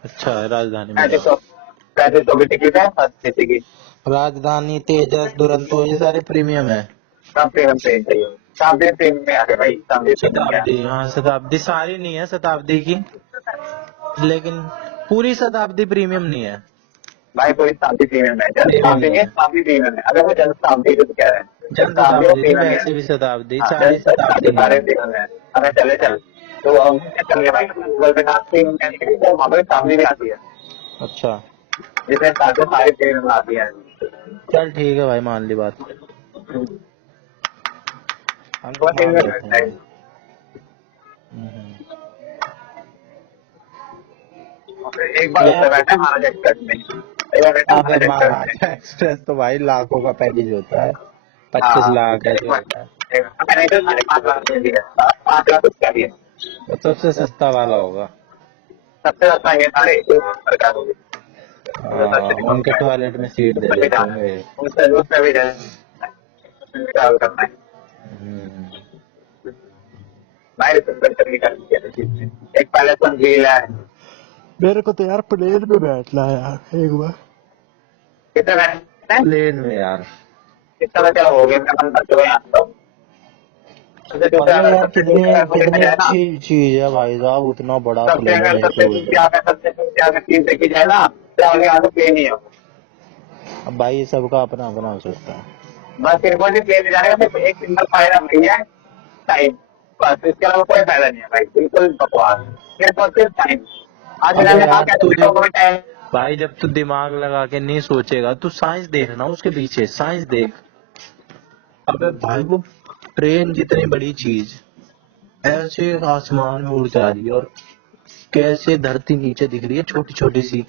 अच्छा राजधानी में पैंतीस जाओ। सौ 3500 की टिकट है फर्स्ट एसी की। राजधानी, तेजस, दुरंतो ये सारे प्रीमियम है। सब प्रीमियम ट्रेन चाहिए, सब दिन प्रीमियम में आ गए भाई, सब दिन प्रीमियम में आ शताब्दी, हाँ शताब्दी सारी नहीं है शताब्दी की, लेकिन पूरी शताब्दी प्रीमियम नहीं है। भाई पूरी शताब्दी प्रीमियम है, जन शताब्दी नहीं है, शताब्दी प्रीमियम है। अगर वो जन शताब्दी तो कह रहे हैं, जन जन शताब्दी और शताब्दी थी, प्रीमियम है। वैसे भी शताब्दी हाँ, जन 40 शताब्दी शताब्दी नहीं सारे है। प्रीमियम है। अगर चले चल तो हम चल गए भाई, गूगल पे ना प्रीमियम क्या निकली तो वहाँ पे शताब्दी भी आती है, अच्छा जिसमें सारे प्रीमियम आती है। चल ठीक है भाई, मान ली बात, हम तो बस मान इनमें लेते हैं है। भाई। हम्म। एक बार उससे यार बैठे महाराजा एक्सप्रेस में, एक बार बैठा अबे महाराजा एक्सप्रेस में। महाराजा एक्सप्रेस तो भाई लाखों का पैकेज होता है, 25 हाँ, लाख एक ऐसे बार होता है। मैंने तो 5.5 लाख दे दिया, 5 लाख उसका भी है। वो सबसे सस्ता वाला होगा। सबसे ज्यादा ये सारे सरकार होगी, उनके टॉयलेट में सीट दे उसमें भी देते जाना है, होंगे। उसमें भी जाना है, उसमें भी ट्रैवल करना है। हम्म। बाहर से करनी करनी है चीज में। एक पहले तो झील है, मेरे को तो यार प्लेन में बैठना है यार एक बार, कितने बैठते हैं, प्लेन में यार। कितना बचा हो गया, मैं मन करते हुए आता हूँ। सबसे दूसरा अरे अगर यार सबसे कितनी दूसरा अगर देखा कितनी जाए ना, अच्छी चीज है भाई साहब, उतना बड़ा सबसे प्लेन है अगर मेरे सबसे को। दूसरी अगर चीज देखी जाए ना, तो आगे आगे प्लेन ही है। अब भाई सबका अपना अपना हो सकता है। बस सिर्फ और सिर्फ प्लेन जाने का सिर्फ एक सिंगल फायदा वही है, टाइम। बस इसके अलावा कोई फायदा नहीं है भाई, बिल्कुल बकवास, सिर्फ और सिर्फ टाइम। आज अबे मैंने कहा यार क्या तू जब टाइम। भाई जब तू दिमाग लगा के नहीं सोचेगा, तू साइंस देखना, उसके पीछे साइंस देख। अबे भाई वो ट्रेन जितनी बड़ी चीज ऐसे आसमान में उड़ जा रही है, और कैसे धरती नीचे दिख रही है, छोटी छोटी सी,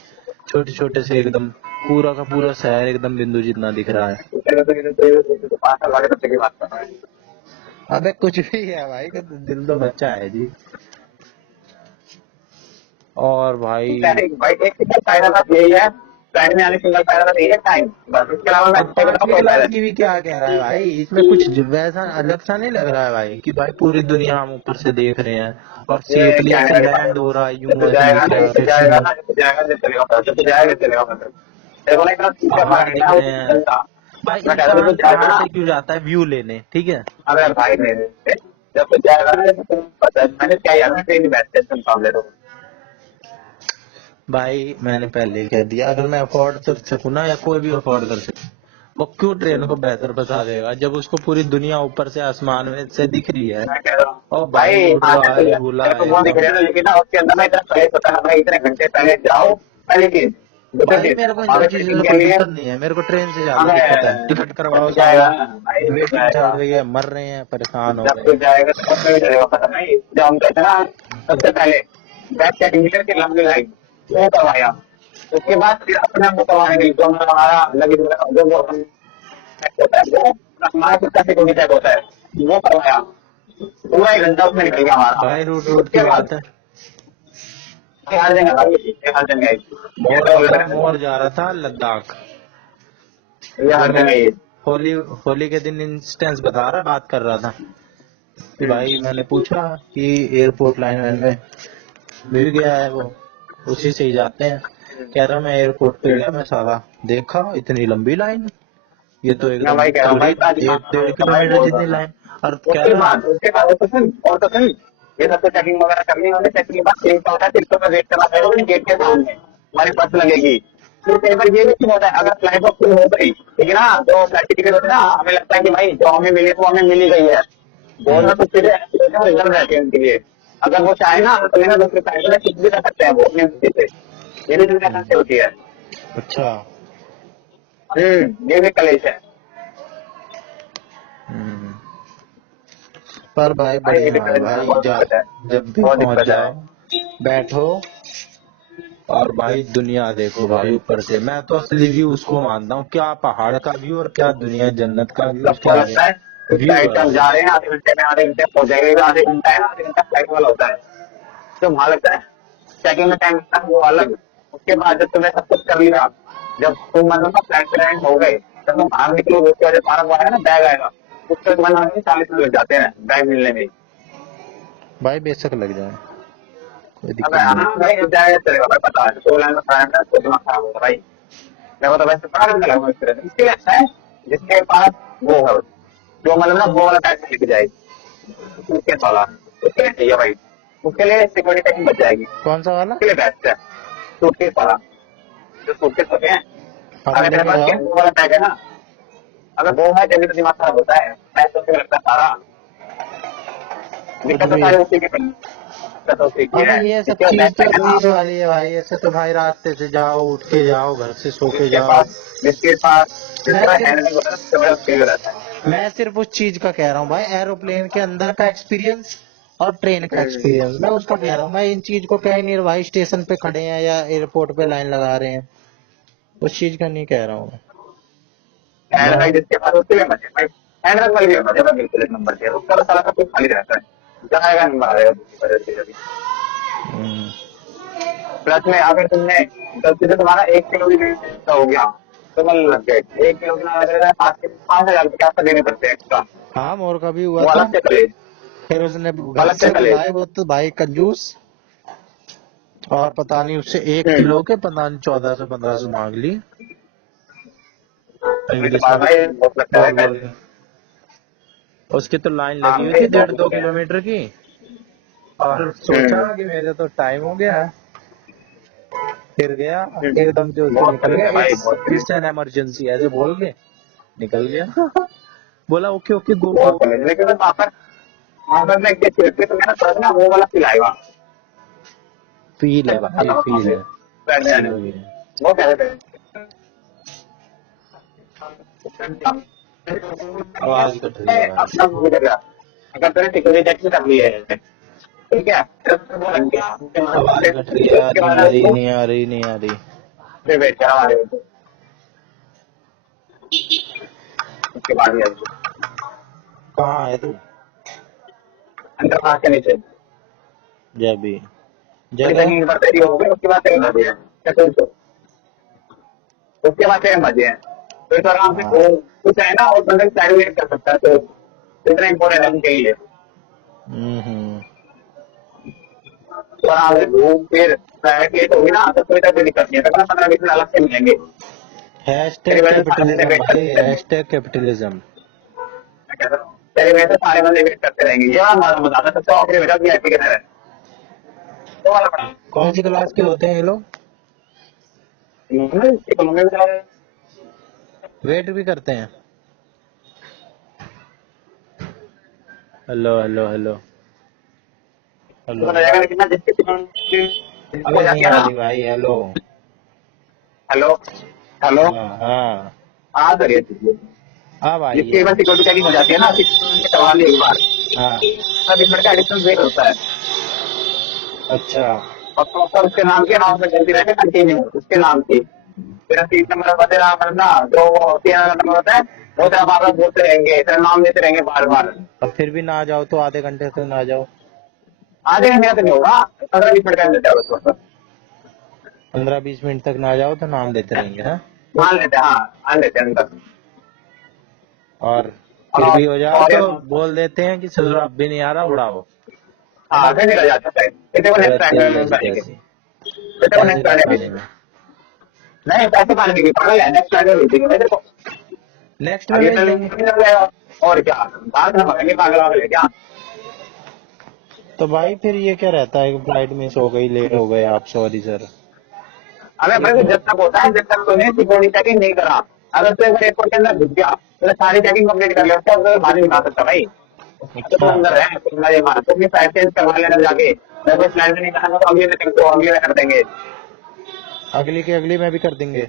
छोटे छोटे से एकदम, पूरा का पूरा शहर एकदम बिंदु जितना दिख रहा है। 5 साल वाले बच्चे की बात कर रहा है। अबे कुछ भी है भाई, का दिल तो बच्चा है जी। और भाई भाई एक सिंगल फायदा बस यही है, टाइम में आने सिंगल फायदा बस यही है, टाइम। बस इसके अलावा मैं अब कोई 5वीं फायदा क्लास नहीं। की भी क्या कह रहा है भाई, इसमें कुछ वैसा अलग सा नहीं लग रहा है भाई, कि भाई पूरी दुनिया हम ऊपर से देख रहे हैं और ये सेफली क्या ऐसे है मेरे लैंड हो पास, रहा है, जब यूं तो ऐसे जाएगा नीचे ना, जब तो आके जाएगा स्लो। ना, जब तो जाएगा जब चलेगा पता, जब तो जाएगा चलेगा पता। देखो ना इतना चीज का पहाड़ है दिख ना, वो रहे हैं चलता। भाई, मैं कहता हूँ इंसान तो जाएगा पहाड़ ना, से क्यों जाता है व्यू लेने, ठीक है। अरे भाई मेरे, जब तो जाएगा ना, जब तो पता है मैंने क्या यार, मैं ट्रेन में बैठते हैं मुकाबले तो। भाई मैंने पहले ही कह दिया, अगर मैं अफोर्ड कर सकूँ ना, या कोई भी अफोर्ड कर सके, वो क्यों ट्रेन को बेहतर बता देगा, जब उसको पूरी दुनिया ऊपर से आसमान में से दिख रही है। मैं कह रहा हूँ और भाई भाई उड़ आगे रहा तो है, झूला तेरे को है वो दिख एकदम। रहा है ना, लेकिन ना उसके अंदर ना इतना प्लेस होता है भाई, इतने घंटे पहले जाओ, पहली चीज। दूसरी भाई चीज मेरे को इन सब आगे चीजों चेकिंग से के कोई लिए दिक्कत नहीं है, मेरे को ट्रेन से ज्यादा हमें, दिक्कत है, टिकट जब करवाओ तो साला, जाएगा ना भाई, जब तो वेटिंग चल जाएगा, रही है, मर रहे हैं, परेशान हो जब गए तो हैं। जाएगा तो उसमें भी चलेगा पता नहीं। जब हम कहते हैं ना, सबसे पहले बैग चेकिंग की लंबी लाइन वो करवाया, उसके बाद फिर अपने हमको करवाने के लिए जो हमारा लगी जो हम होता है, वो हमारा कुछ कैसे को चेक होता है, वो करवाया, पूरा 1 घंटा उसमें निकल गया हमारा। भाई रूट रूट की उसके बाद बात है। हर जगह भाई, हर जगह मोर जा रहा था लद्दाख, ये जो हर मैं जगह ये होली होली के दिन इंस्टेंस बता रहा, बात कर रहा था कि भाई मैंने पूछा कि एयरपोर्ट लाइन में मिल गया है वो, उसी से ही जाते हैं। कह रहा मैं एयरपोर्ट पे गया, मैं साला देखा इतनी लंबी लाइन, ये तो मैं एकदम भाई कह रहा हूँ पूरी भाई ताजमहल 1-1.5 किलोमीटर बोल रहा जितनी था। लाइन। और कह रहा उसके बाद तो सुन, और तो सुन, ये सब तो चेकिंग वगैरह करनी होगी, चेकिंग के बाद तीन सौ होता है, 300 में वेट करना पड़ेगा गेट के सामने, हमारी पर्स लगेगी। फिर कई बार ये भी क्यों होता है, अगर फ्लाइट बुक फुल हो गई, ठीक है ना, जो फ्लाइट की टिकट होती है ना, हमें लगता है कि भाई जो हमें मिली वो हमें मिली गई है, वो ना कुछ चीजें रिजर्व रहती है उनके लिए। अगर वो चाहे ना तो लेना, दूसरे फ्लाइट में कुछ भी कर सकते हैं वो अपनी मर्जी से, ये भी दुनिया से होती है। अच्छा। ये भी कलेश है हम्म, पर भाई भाई, ये भी बढ़िया है कलेश है, भाई, बहुत जा दिक्कत है, जब भी बहुत पहुंच दिक्कत है। जाओ, बैठो और भाई दुनिया देखो भाई ऊपर से। मैं तो असली व्यू उसको मानता हूँ, क्या पहाड़ का व्यू और क्या दुनिया जन्नत का व्यू, उसके सबको आगे लगता है कि व्यू फ्लाइट से हम बराबर। जा रहे हैं, आधे घंटे पहुंच जाएगा, आधे घंटा है, आधे घंटा फ्लाइट वाला होता है, तो वहां लगता है चेकिंग में टाइम लगता है वो अलग। उसके बाद जब तुमने सब कुछ कर लिया, जब तुम मतलब फ्लाइट से लैंड हो गए, जब तुम बाहर निकलो, उसके बाद सारा वो आएगा ना, बैग आएगा, उसके मन 40 मिनट लग जाते हैं बैग मिलने में। भाई बेशक लग जाए, कोई अब दिक्कत नहीं। भाई जाएगा चलेगा भाई, पता है तो लाइन में खड़ा है तो दिमाग खराब होगा भाई। मैं तो वैसे पढ़ा नहीं लगा इस तरह से, इसके लिए अच्छा है जिसके पास वो है, जो मतलब ना वो वाला टाइप लेके जाए, सूटकेस वाला, उसके लिए चाहिए भाई, उसके लिए सिक्योरिटी टाइम बच जाएगी, कौन सा वाला? उसके लिए बेस्ट है सूटकेस वाला। जो सूटकेस होते हैं अगर तेरे पास वो वाला पैक है ना, अगर वो है तभी तो दिमाग खराब होता है, पैसों से लगता है सारा। दिक्कत तो सारी उसी की दिक्कत उसी की अबे है। ये सब इसके चीज बैक तो पैक है ना, वही वाली है भाई। ऐसे तो भाई रास्ते से जाओ, उठ के जाओ, घर से सो के जाओ। जिसके पास मैं जिसका सिर्फ हैंडलिंग होता है सबसे बड़ा फील रहता है। मैं सिर्फ उस चीज का कह रहा हूँ भाई, एरोप्लेन के अंदर का एक्सपीरियंस और ट्रेन का एक्सपीरियंस, मैं उसका कह रहा हूँ। मैं इन चीज को कह ही नहीं रहा भाई स्टेशन पे खड़े हैं या एयरपोर्ट पे लाइन लगा रहे हैं, उस चीज का नहीं कह रहा हूँ हैंड बैग मैं। जिसके पास उसके लिए मजे भाई, हैंड बैग वाली भी मजे का बिल्कुल एक नंबर के, उसका तो सारा सब कुछ खाली रहता है, जाएगा नंबर आएगा दूसरी वजह से अभी। हम्म, प्लस में अगर तुमने गलती से तुम्हारा 1 किलो भी का हो गया तो मन लग गए, 1 किलो की लग रहा है 5,000 के आसपास देने पड़ते हैं एक्स्ट्रा। हाँ मोर का भी हुआ वो था। अलग से कलेज, फिर उसने घर अलग से से कलेज। बुलाए वो तो भाई कंजूस, और पता नहीं उससे 1 किलो के पता नहीं 1400 1500 मांग ली अभी तो इंग्लिश में भाई बहुत लगता है बोल बोल पैसे। के। उसकी तो लाइन हाँ लगी हुई थी भाई 1.5 2 बहुत है। किलोमीटर की, और सोचा कि मेरे तो टाइम हो गया है, फिर गया एकदम से, उससे बहुत निकल गलत गया, है भाई, बहुत इट्स एन इमरजेंसी ऐसे बोल के निकल गया। बोला ओके ओके गो गो। बहुत गलत। लेकिन वहाँ पर मैं क्या छिड़के तो मैंने थोड़ा ना वो वाला खिलाएगा फील है भाई, फील है, बैठने आने में, फील है। वो कह रहे थे आवाज कट रही है भाई, अपना गुजर गया। अगर तेरे टिकट टैक्सी कर ली है ठीक है, तो वो लग गया आवाज कट रही है, उसके नहीं बाद आ रही, उसको नहीं आ रही, नहीं आ रही। फिर बेचा हमारे उसके बाद ही आएगी। कहाँ है तू? अंदर खास के नीचे जय भी थोड़ी जगह। तक बात तेरी हो गई, उसके बाद तेरे मजे हैं क्या सोच लो, उसके बाद तेरे मजे हैं। तो इस आराम से हाँ कुछ है ना और बंदे साइड वेट कर सकता है, तो इतना इम्पोर्टेंट है उनके लिए। हम्म। तो आराम से घूम फिर प्राइवेट लेट होगी ना तो कोई तक दिक्कत नहीं है, तो 15-20 मिनट अलग से मिलेंगे। तेरी हैशटैग वजह से सारे बंदे कैपिटलिज्म वेट भाई, करते रहेंगे, हैशटैग कैपिटलिज्म। मैं कहता हूँ तेरी वजह से सारे बंदे वेट करते रहेंगे। ये हमारा बताना सबसे आखिरी बेटा VIP के तरह तो वाला पड़ा कौन सी क्लास के होते हैं ये लोग? इकोनॉमी में चला जाए वेट भी करते हैं? हेलो हेलो हेलो तो हेलो। पता जाएगा, लेकिन ना जिसके हो अबे जाती नहीं है आ ना। रही भाई, हेलो। हेलो हेलो हाँ हाँ, हाँ करिए, अब आई जिसकी है। एक बार सिक्योरिटी चेकिंग हो जाती है ना, करवा ली एक बार, हाँ 20 मिनट का एडिशनल वेट होता है। अच्छा। और प्रॉपर उसके नाम के नाम पे चलती रहती है कंटिन्यू उसके नाम की। तेरा 3 नंबर बतेरा ना जो 3 नंबर होता है वो तेरा बार बार बोलते रहेंगे, तेरा नाम लेते रहेंगे बार बार। अब फिर भी ना जाओ तो आधे घंटे से ना जाओ? आधे घंटे का तो नहीं होगा, 15-20 मिनट का देता है उसको, 15 20 मिनट तक ना जाओ तो नाम देते रहेंगे, हाँ। मान लेते हैं, हाँ मान लेते हैं अंदर। और फिर और भी हो जाओ और तो बोल देते हैं कि चलो अब भी नहीं आ रहा, उड़ाओ, है हाँ ना। फिर निकल जाता है, कितने को अरे नेक्स्ट तेरी टाइम ऐसी बनेंगे, तैसी, कितने को पैसे नेक्स्ट क्या टाइम खाने में। नहीं पैसे पाने की पागल है, नेक्स्ट टाइम भेजेंगे मेरे को। नेक्स्ट में आगे भेज चल देंगे। निकल जाएगा और क्या, बात ना भगेंगे पागल वागल है क्या। तो भाई फिर ये क्या रहता है कि फ्लाइट मिस हो गई, लेट हो गए आप, सॉरी सर। हमें ये भाई तो जब तक होता है, जब तक तूने सिक्योरिटी चेकिंग नहीं करा, अगर तू एक एयरपोर्ट के अंदर घुस गया तो सारी चेकिंग कंप्लीट कर लिया, उसके बाद बाहर नहीं निकाल सकता भाई। तो तुम अच्छा, अंदर है, तुम अंदर ये मार, तुम भी फ्लाइट चेंज करवा लेना जाके, अगर कोई फ्लाइट में नहीं कराना तो अगली में कर देंगे। अगली की अगली में भी कर देंगे।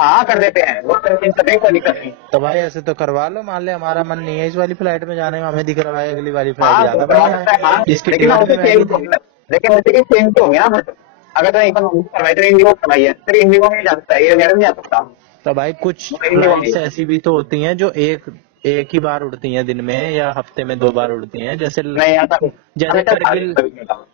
हाँ कर देते हैं वो, कोई दिक्कत नहीं। तो भाई ऐसे तो करवा लो, मान ले हमारा मन नहीं है इस वाली फ्लाइट में जाने में, हमें दिख रहा है अगली वाली फ्लाइट हाँ तो ज्यादा करवा बढ़िया सकता है हाँ, है, इसकी लेकिन टिकट उसे भी महंगी चेंज थी। लेकिन उसे की चेंज तो होगी ना। अगर तो इकोनॉमी करवाई तो इंडिगो करवाई है, फिर इंडिगो में नहीं जा सकता, ये नहीं जा सकता, तो भाई कुछ वो इंडिगो में। फ्लाइट्स ऐसी भी तो होती हैं जो एक एक ही बार उड़ती हैं दिन में, या हफ्ते में 2 बार उड़ती हैं, जैसे नहीं आता, जैसे हमें तो करगिल,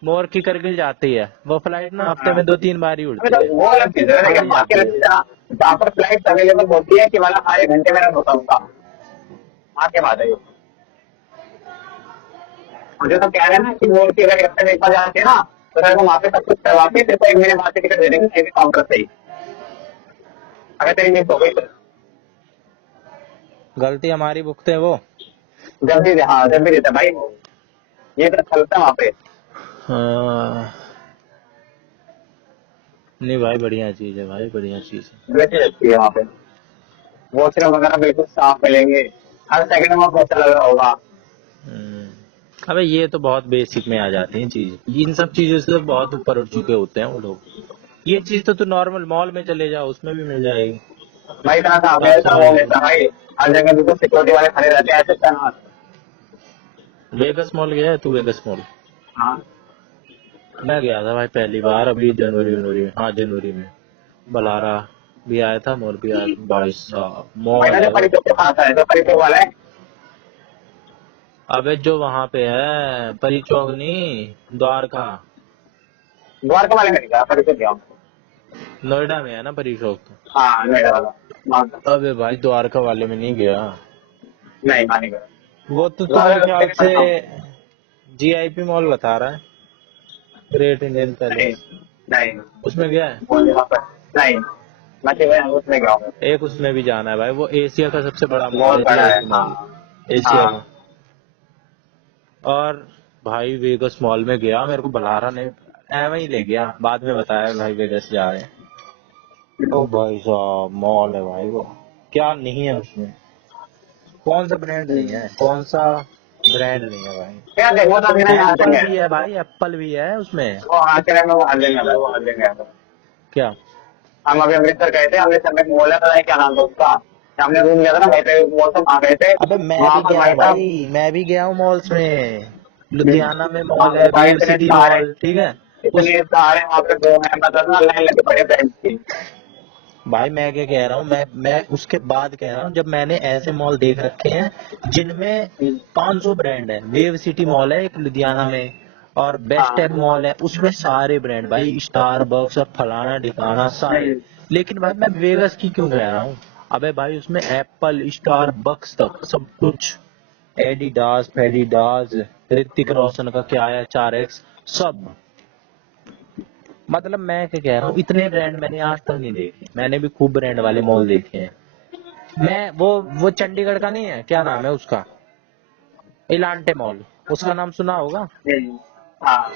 मोर की करगिल जाती है वो फ्लाइट ना, हफ्ते में 2 3 बार ही हमें उड़ती तो है, वो अलग चीज है, आधी लेकिन बाकी जाती अलग है। चीज है ना, जहाँ पर फ्लाइट अवेलेबल होती है कि मतलब हर 1 घंटे में रन होता उनका, वहाँ के बात है ये। मुझे तो कह रहे हैं ना कि मोर की अगर हफ्ते में एक बार जाती है ना तो तेरे को वहाँ पे सब कुछ करवा के तेरे को 1 महीने बाद से टिकट दे देंगे किसी काउंटर से ही, अगर तेरी मिस हो गई तो। गलती हमारी भुगते वो। जल्दी दे, हाँ जल्दी देता भाई, ये तो चलता है वहाँ पे। हाँ, नहीं भाई बढ़िया चीज है भाई, बढ़िया चीज है। जो चीज अच्छी है वहाँ पे, वॉशरूम वगैरह बिल्कुल साफ मिलेंगे, हर सेकंड में पोछा लग रहा होगा। अबे ये तो बहुत बेसिक में आ जाती हैं चीज, इन सब चीजों से तो बहुत ऊपर उठ चुके होते हैं वो लोग। ये चीज तो तू नॉर्मल मॉल में चले जाओ, उसमें भी मिल जाएगी। भाई इतना साफ है, साफ ऐसा सफाई वो है। लेता भाई, हर जगह बिल्कुल सिक्योरिटी वाले खड़े रहते हैं, ऐसे तैनात। वेगस मॉल गया है तू? वेगस मॉल हाँ मैं गया था भाई पहली बार, अभी जनवरी में, हाँ जनवरी में। बलारा भी आया था, मॉल भी आया था भाई साहब, भाई ना, मॉल जो है वो। परिचय के पास है, जो परिचय वाला है। अबे जो वहां पे है परी चौक नहीं, द्वारका, द्वारका वाले में नहीं गया, परिचय दिया हूँ। नोएडा में है ना परी चौक तो। हाँ नोएडा वाला, मानता। अबे भाई द्वारका वाले में नहीं गया। नहीं मानी गया। वो तो मेरे द्वारका ख्याल में से पढ़ता हूँ। जीआईपी मॉल बता रहा है, ग्रेट इंडियन नहीं पैलेस, नहीं, उसमें गया है। वो जगह पर नहीं, मैं केवल उसमें गया हूँ। एक उसमें भी जाना है भाई, वो एशिया का सबसे बड़ा मॉल बहुत है बड़ा है, जीआईपी हाँ मॉल, एशिया हाँ। का। और भाई वेगस मॉल में गया, मेरे को बलारा ने एवं ही ले गया, बाद में बताया भाई वेगस जा रहे हैं। ओ भाई साहब मॉल है भाई वो, क्या नहीं है उसमें, कौन सा ब्रांड नहीं है, कौन सा ब्रांड नहीं है भाई। क्या देखो तो मेरा यहाँ एप्पल देंगे, भी है भाई, एप्पल भी है उसमें। वो हाँ चले में वो हाल देंगे, वो हाल देंगे। क्या? हम अभी अमृतसर गए थे, अमृतसर में एक मॉल है, पता है क्या नाम था उसका? हमने रूम लिया था ना वहीं पे, मॉल से वहाँ गए थे। अबे मैं वहाँ भी पर गया भाई हूँ साहब, भाई, मैं भी गया हूँ मॉल्स में, लुधियाना में वहाँ मॉल पे है, भाई वेव इतने सिटी सारे, मॉल, ठीक है। उस इतने सारे वहाँ पे वो है, मतलब ना लाइन लगे पड़े ब्रांड की। भाई मैं क्या कह रहा हूँ, मैं उसके बाद कह रहा हूँ, जब मैंने ऐसे मॉल देख रखे हैं जिनमें 500 ब्रांड है, वेव सिटी मॉल है एक लुधियाना में, और बेस्ट हाँ एप मॉल है, उसमें सारे ब्रांड भाई, स्टार बक्स और फलाना ढिकाना सारे। लेकिन भाई मैं वेगस की क्यों कह रहा हूँ, अबे भाई उसमें एप्पल, स्टार बक्स तक सब कुछ, एडिडास फेडिडास, ऋतिक रोशन का क्या है 4X, सब। मतलब मैं क्या कह रहा हूँ, इतने ब्रांड मैंने आज तक नहीं देखे, मैंने भी खूब ब्रांड वाले मॉल देखे हैं। मैं वो चंडीगढ़ का नहीं है, क्या नाम है उसका, इलांटे मॉल, उसका नाम सुना होगा। हाँ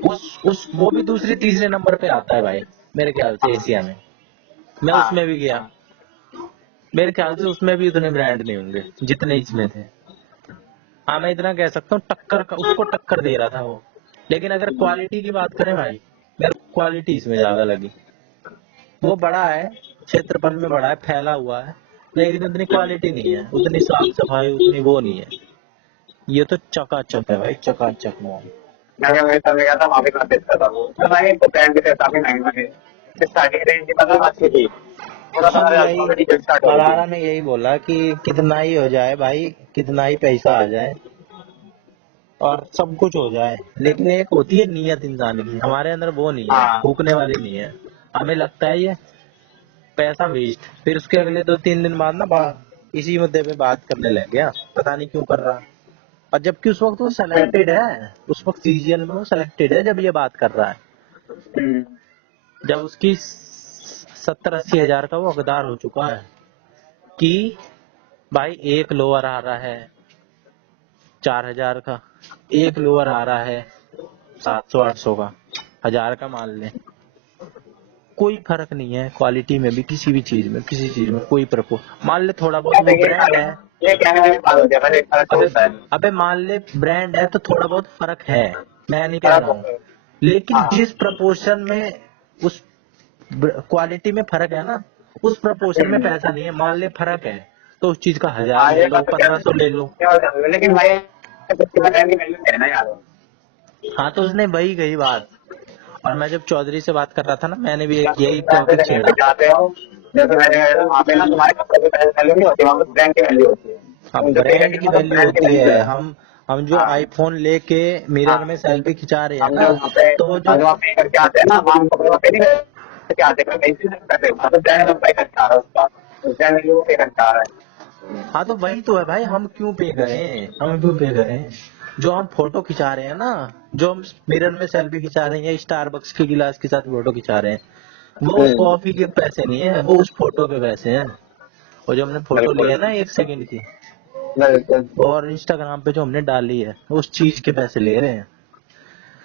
उस वो भी दूसरे तीसरे नंबर पे आता है भाई, मेरे ख्याल से एशिया में। मैं हाँ उसमें भी गया, मेरे ख्याल से उसमें भी उतने ब्रांड नहीं होंगे जितने इसमें थे। हाँ मैं इतना कह सकता हूँ, टक्कर का उसको टक्कर दे रहा था वो। लेकिन अगर क्वालिटी की बात करें भाई, मेरे को क्वालिटी इसमें ज्यादा लगी। वो बड़ा है, क्षेत्रफल में बड़ा है, फैला हुआ है, लेकिन उतनी क्वालिटी नहीं है, उतनी साफ सफाई उतनी वो नहीं है। ये तो चकाचक है भाई, चकाचक मॉल। मैं अमृतसर में गया था, वहाँ पे काफी अच्छा था वो, तो भाई तो ब्रांड भी थे, काफी महंगे महंगे, स्टार्टिंग रेंज की मतलब अच्छी थी, पूरा उसने भी 15,000 यही, से टिकट स्टार्ट हो रही थी। बलारा ने यही बोला कि कितना ही हो जाए भाई, कितना ही पैसा आ जाए और सब कुछ हो जाए, लेकिन एक होती है नीयत इंसान की, हमारे अंदर वो नहीं है, हाँ फूकने वाली नहीं है। हमें लगता है ये पैसा वेस्ट, फिर उसके अगले 2-3 दिन बाद ना इसी मुद्दे पे बात करने लग गया, पता नहीं क्यों कर रहा। और जबकि उस वक्त वो सेलेक्टेड है, उस वक्त सीजीएल में वो सेलेक्टेड है जब ये बात कर रहा है, हम्म, जब उसकी 70-80 हजार का वो हकदार हो चुका है कि भाई एक लोअर आ रहा है 4,000 का, एक लोअर आ रहा है 700-800 का, 1000 का मान ले, कोई फर्क नहीं है क्वालिटी में भी, किसी भी चीज में, किसी चीज में कोई प्रको, मान ले थोड़ा बहुत वो ब्रांड है। ये कहने में बात होती है, पहले एक फर्क अबे होता है। अबे मान ले ब्रांड है तो थोड़ा बहुत फर्क है, मैं नहीं कह फर्क रहा हूँ, होता है। लेकिन हाँ जिस प्रपोर्शन में उस क्वालिटी में फर्क है ना, उस प्रपोर्शन में पैसा नहीं है। मान ले फर्क है तो उस चीज का 1000 हाँ, ले ये लो, बात तो क्या 1500 ले लो। क्या होता है, लेकिन भाई कुछ ब्रांड की वैल्यू है ना यार। हाँ तो उसने वही कही बात, और मैं जब चौधरी से बात कर रहा था ना, मैंने भी एक यही ऐसे टॉपिक जगह छेड़ा। पे जाते हो, जैसे मैंने गया था, वहाँ पे ना तुम्हारे कपड़े की वैल्यू नहीं होती, वहाँ पे ब्रांड की वैल्यू होती है। हाँ तुम जो पे ब्रांड करते की हो तो वैल्यू ब्रांड की होती वैल्यू है, है। हम जो हाँ आईफोन लेके हाँ, मिरर में सेल्फी खिंचा रहे हैं हम ना, जो वहाँ पे, तो वो हम जो, जो वहाँ पे करके आते हैं ना, वहाँ हम कपड़े वहाँ पे नहीं करके आते, कहीं से करते, वहाँ पे ब्रांड हम पे करके आ रहा है उसका, उस ब्रांड वैल्यू पे करके आ रहा है। हाँ तो वही तो है भाई, हम क्यों पे करें, हम क्यों पे करें। जो हम फोटो खिंचा रहे हैं ना, जो हम मिरर में सेल्फी खिंचा रहे हैं या स्टारबक्स के गिलास के साथ फोटो खिंचा रहे हैं, वो उस कॉफी के पैसे नहीं है, वो उस फोटो के पैसे हैं। और जो हमने फोटो ली बिल्कुल है ना 1 सेकंड की, बिल्कुल और इंस्टाग्राम पे जो हमने डाली है, उस चीज के पैसे ले रहे हैं,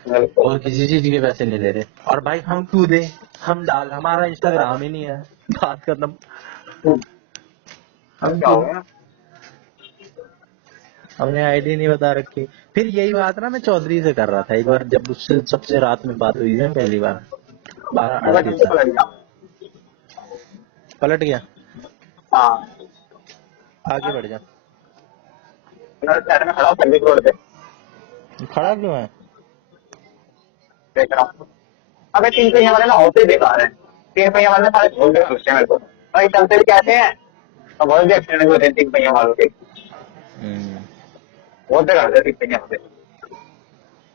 बिल्कुल। और किसी चीज के पैसे नहीं ले रहे। और भाई हम क्यों दें, हमारा इंस्टाग्राम ही नहीं है, बात करना। अब क्या हो गया? हमने आईडी नहीं बता रखी। फिर यही बात ना मैं चौधरी से कर रहा था एक बार, जब उससे सबसे रात में बात हुई थी ना पहली बार, अगर 12:38 तुमसे पलट गया। पलट गया। हाँ, आगे बढ़ जा। मैं शहर में खड़ा हूँ संदीप रोड पे, खड़ा क्यों है? देख रहा हूँ। अबे 3 पहिया वाले ना होते ही बेकार है। 3 पहिया वाले सारे बहुत बेकार लगते हैं मेरे को। भाई चलते भी कैसे हैं और बहुत भी एक्सीडेंट होते हैं 3 पहिया वालों के। बहुत बेकार होते हैं 3 पहिया वाले।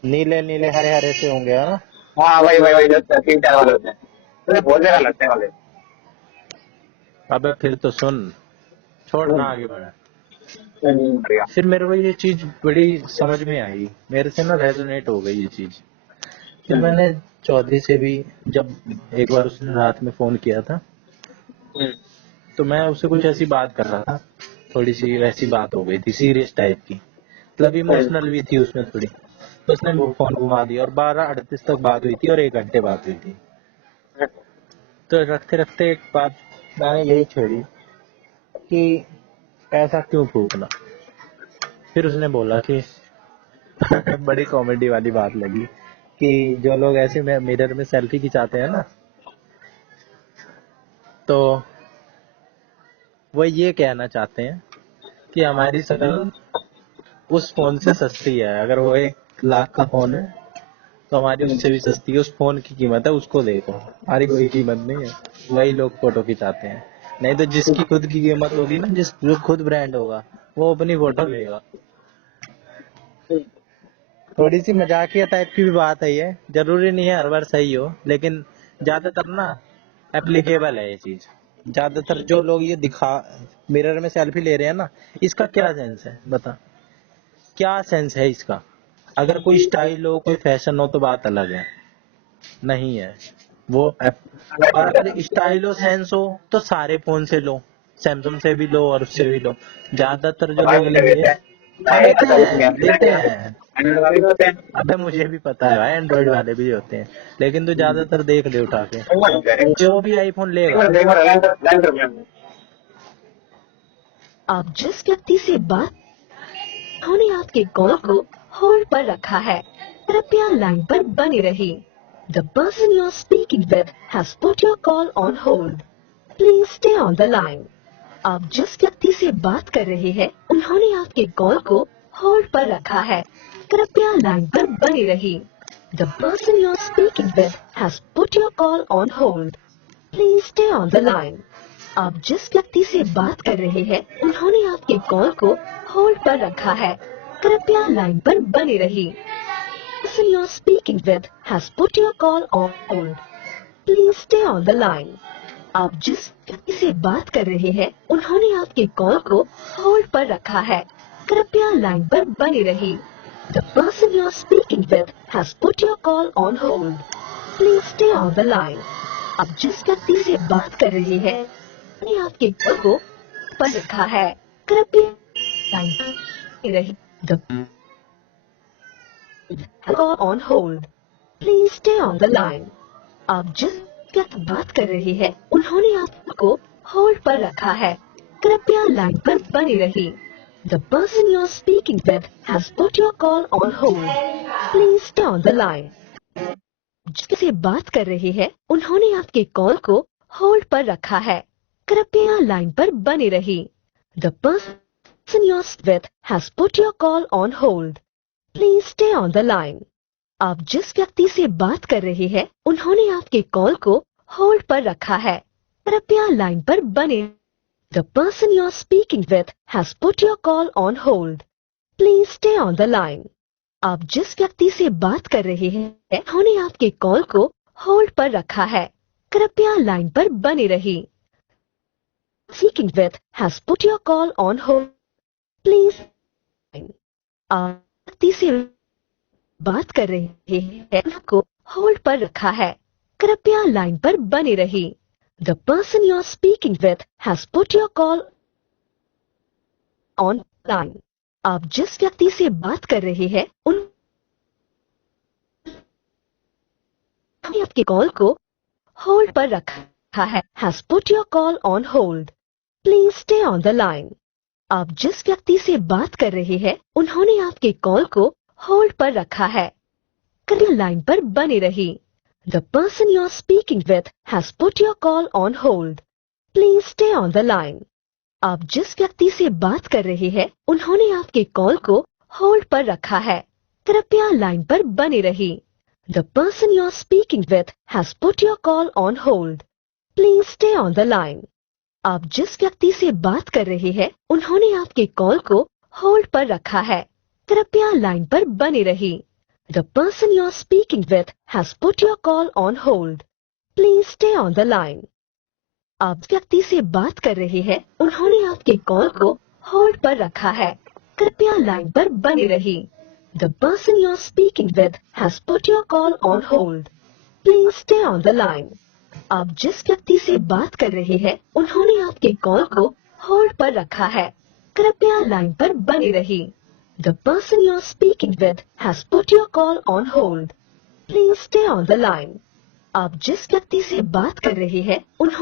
नीले नीले हरे हरे से होंगे, है ना? हाँ वही जो 3-4 वाले होते हैं, मुझे बहुत बेकार लगते हैं वाले। अबे फिर तो सुन, छोड़ ना, आगे बढ़ा। बढ़िया। फिर मेरे को ये चीज बड़ी समझ में आई, मेरे से ना रेजोनेट हो गई ये चीज। फिर मैंने चौधरी से भी, जब एक बार उसने रात में फोन किया था, तो मैं उससे कुछ ऐसी बात कर रहा था, थोड़ी सी वैसी बात हो गई थी, सीरियस टाइप की, मतलब इमोशनल भी थी उसमें थोड़ी। तो उसने वो फोन घुमा दिया और 12:38 तक बात हुई थी और 1 घंटे बात हुई थी। तो रखते रखते एक बात मैंने यही छोड़ी कि ऐसा क्यों फूकना। फिर उसने बोला कि बड़ी कॉमेडी वाली बात लगी कि जो लोग ऐसे में मिरर में सेल्फी खिंचाते हैं ना, तो वो ये कहना चाहते हैं कि हमारी शक्ल उस फोन से सस्ती है। अगर वो 1 लाख का फोन है तो हमारी उससे भी सस्ती है। उस फोन की कीमत है, उसको देखो, हमारी कोई कीमत नहीं है। वही लोग फोटो खिंचाते हैं। नहीं तो जिसकी खुद की कीमत होगी ना, जो खुद ब्रांड होगा, वो अपनी फोटो लेगा। थोड़ी सी मजाकिया टाइप की भी बात है ये, जरूरी नहीं है हर बार सही हो, लेकिन ज्यादातर ना एप्लीकेबल है ये चीज। ज्यादातर जो लोग ये दिखा मिरर में सेल्फी ले रहे हैं ना, इसका क्या सेंस है बता, क्या सेंस है इसका? अगर कोई स्टाइल हो, कोई फैशन हो तो बात अलग है, नहीं है वो और अगर स्टाइल हो, सेंस हो, तो सारे फोन से लो, सैमसंग से भी लो और उससे भी लो। ज्यादातर जो भाई लोग मुझे लेंगे, देते हैं। हाँ नहीं, लेते ऐसा कुछ नहीं हैं, है। लेते हैं। एंड्रॉइड वाले भी होते हैं। अबे मुझे भी पता है भाई, एंड्रॉइड वाले भी होते हैं, लेकिन तू ज्यादातर देख ले उठा के, एक मिनट जो भी आईफोन लेगा। लाइन कर दिया। आप जिस व्यक्ति से बात, उन्होंने आपके कॉल को होल्ड पर रखा है, कृपया लाइन पर बने रहिए। The person you are speaking with has put your call on hold, please stay on the line. आप जिस व्यक्ति से बात कर रहे हैं, उन्होंने आपके कॉल को होल्ड पर रखा है, कृपया लाइन पर बने रहिए। The person you are speaking with has put your call on hold, please stay on the line. आप जिस व्यक्ति से बात कर रहे हैं, उन्होंने आपके कॉल को होल्ड पर रखा है, कृपया लाइन पर बने रहिए। The person you are speaking with has put your call on hold. Please stay on the line. आप जिस व्यक्ति से बात कर रहे हैं, उन्होंने आपके कॉल को होल्ड पर रखा है, कृपया लाइन पर बने रहिए। The person you are speaking with has put your call on hold. Please stay on the line. आप जिस व्यक्ति से बात कर रहे हैं, उन्होंने आपके कॉल को पर रखा है, कृपया लाइन पर बने रहिए। The call on hold. Please stay on the line. आप जिस व्यक्ति बात कर रहे हैं, उन्होंने आपको होल्ड पर रखा है, कृपया लाइन पर बने रहिए। The person you are speaking with has put your call on hold. Please stay on the line. जिससे बात कर रहे हैं, उन्होंने आपके कॉल को होल्ड पर रखा है, कृपया लाइन पर बने रहिए। The person you are with has put your call on hold. Please stay on the line. आप जिस व्यक्ति से बात कर रहे हैं, उन्होंने आपके कॉल को होल्ड पर रखा है, कृपया लाइन पर बने। The person you are speaking with has put your call on hold. Please stay on the line. आप जिस व्यक्ति से बात कर रहे हैं, उन्होंने आपके कॉल को होल्ड पर रखा है, कृपया लाइन पर बने रहिए। Speaking with has put your call on hold. Please. आप व्यक्ति से बात कर रहे हैं, आपको होल्ड पर रखा है, कृपया लाइन पर बने रहिए। The person you are speaking with has put your call on line. आप जिस व्यक्ति से बात कर रहे हैं, उन्होंने आपके कॉल को होल्ड पर रखा है has put your call on hold. Please stay on the line. आप जिस व्यक्ति से बात कर रहे हैं उन्होंने आपके कॉल को होल्ड पर रखा है। कृपया लाइन पर बने रहिए। The person you are speaking with has put your call on hold. Please stay on the line. आप जिस व्यक्ति से बात कर रहे हैं उन्होंने आपके कॉल को होल्ड पर रखा है। कृपया लाइन पर बने रहिए। The person you are speaking with has put your call on hold. Please stay on the line. आप जिस व्यक्ति से बात कर रहे हैं उन्होंने आपके कॉल को होल्ड पर रखा है। कृपया लाइन पर बने रहिए। The person you are speaking with has put your call on hold. Please stay on the line. आप व्यक्ति से बात कर रहे हैं उन्होंने आपके कॉल को होल्ड पर रखा है। कृपया लाइन पर बने रहिए। The person you are speaking with has put your call on hold. Please stay on the line. आप जिस व्यक्ति से बात कर रहे हैं उन्होंने आपके कॉल को होल्ड पर रखा है। कृपया लाइन पर बने रहिए। The person you are speaking with has put your call on hold. Please stay on the line. आप जिस व्यक्ति से बात कर रहे हैं उन्होंने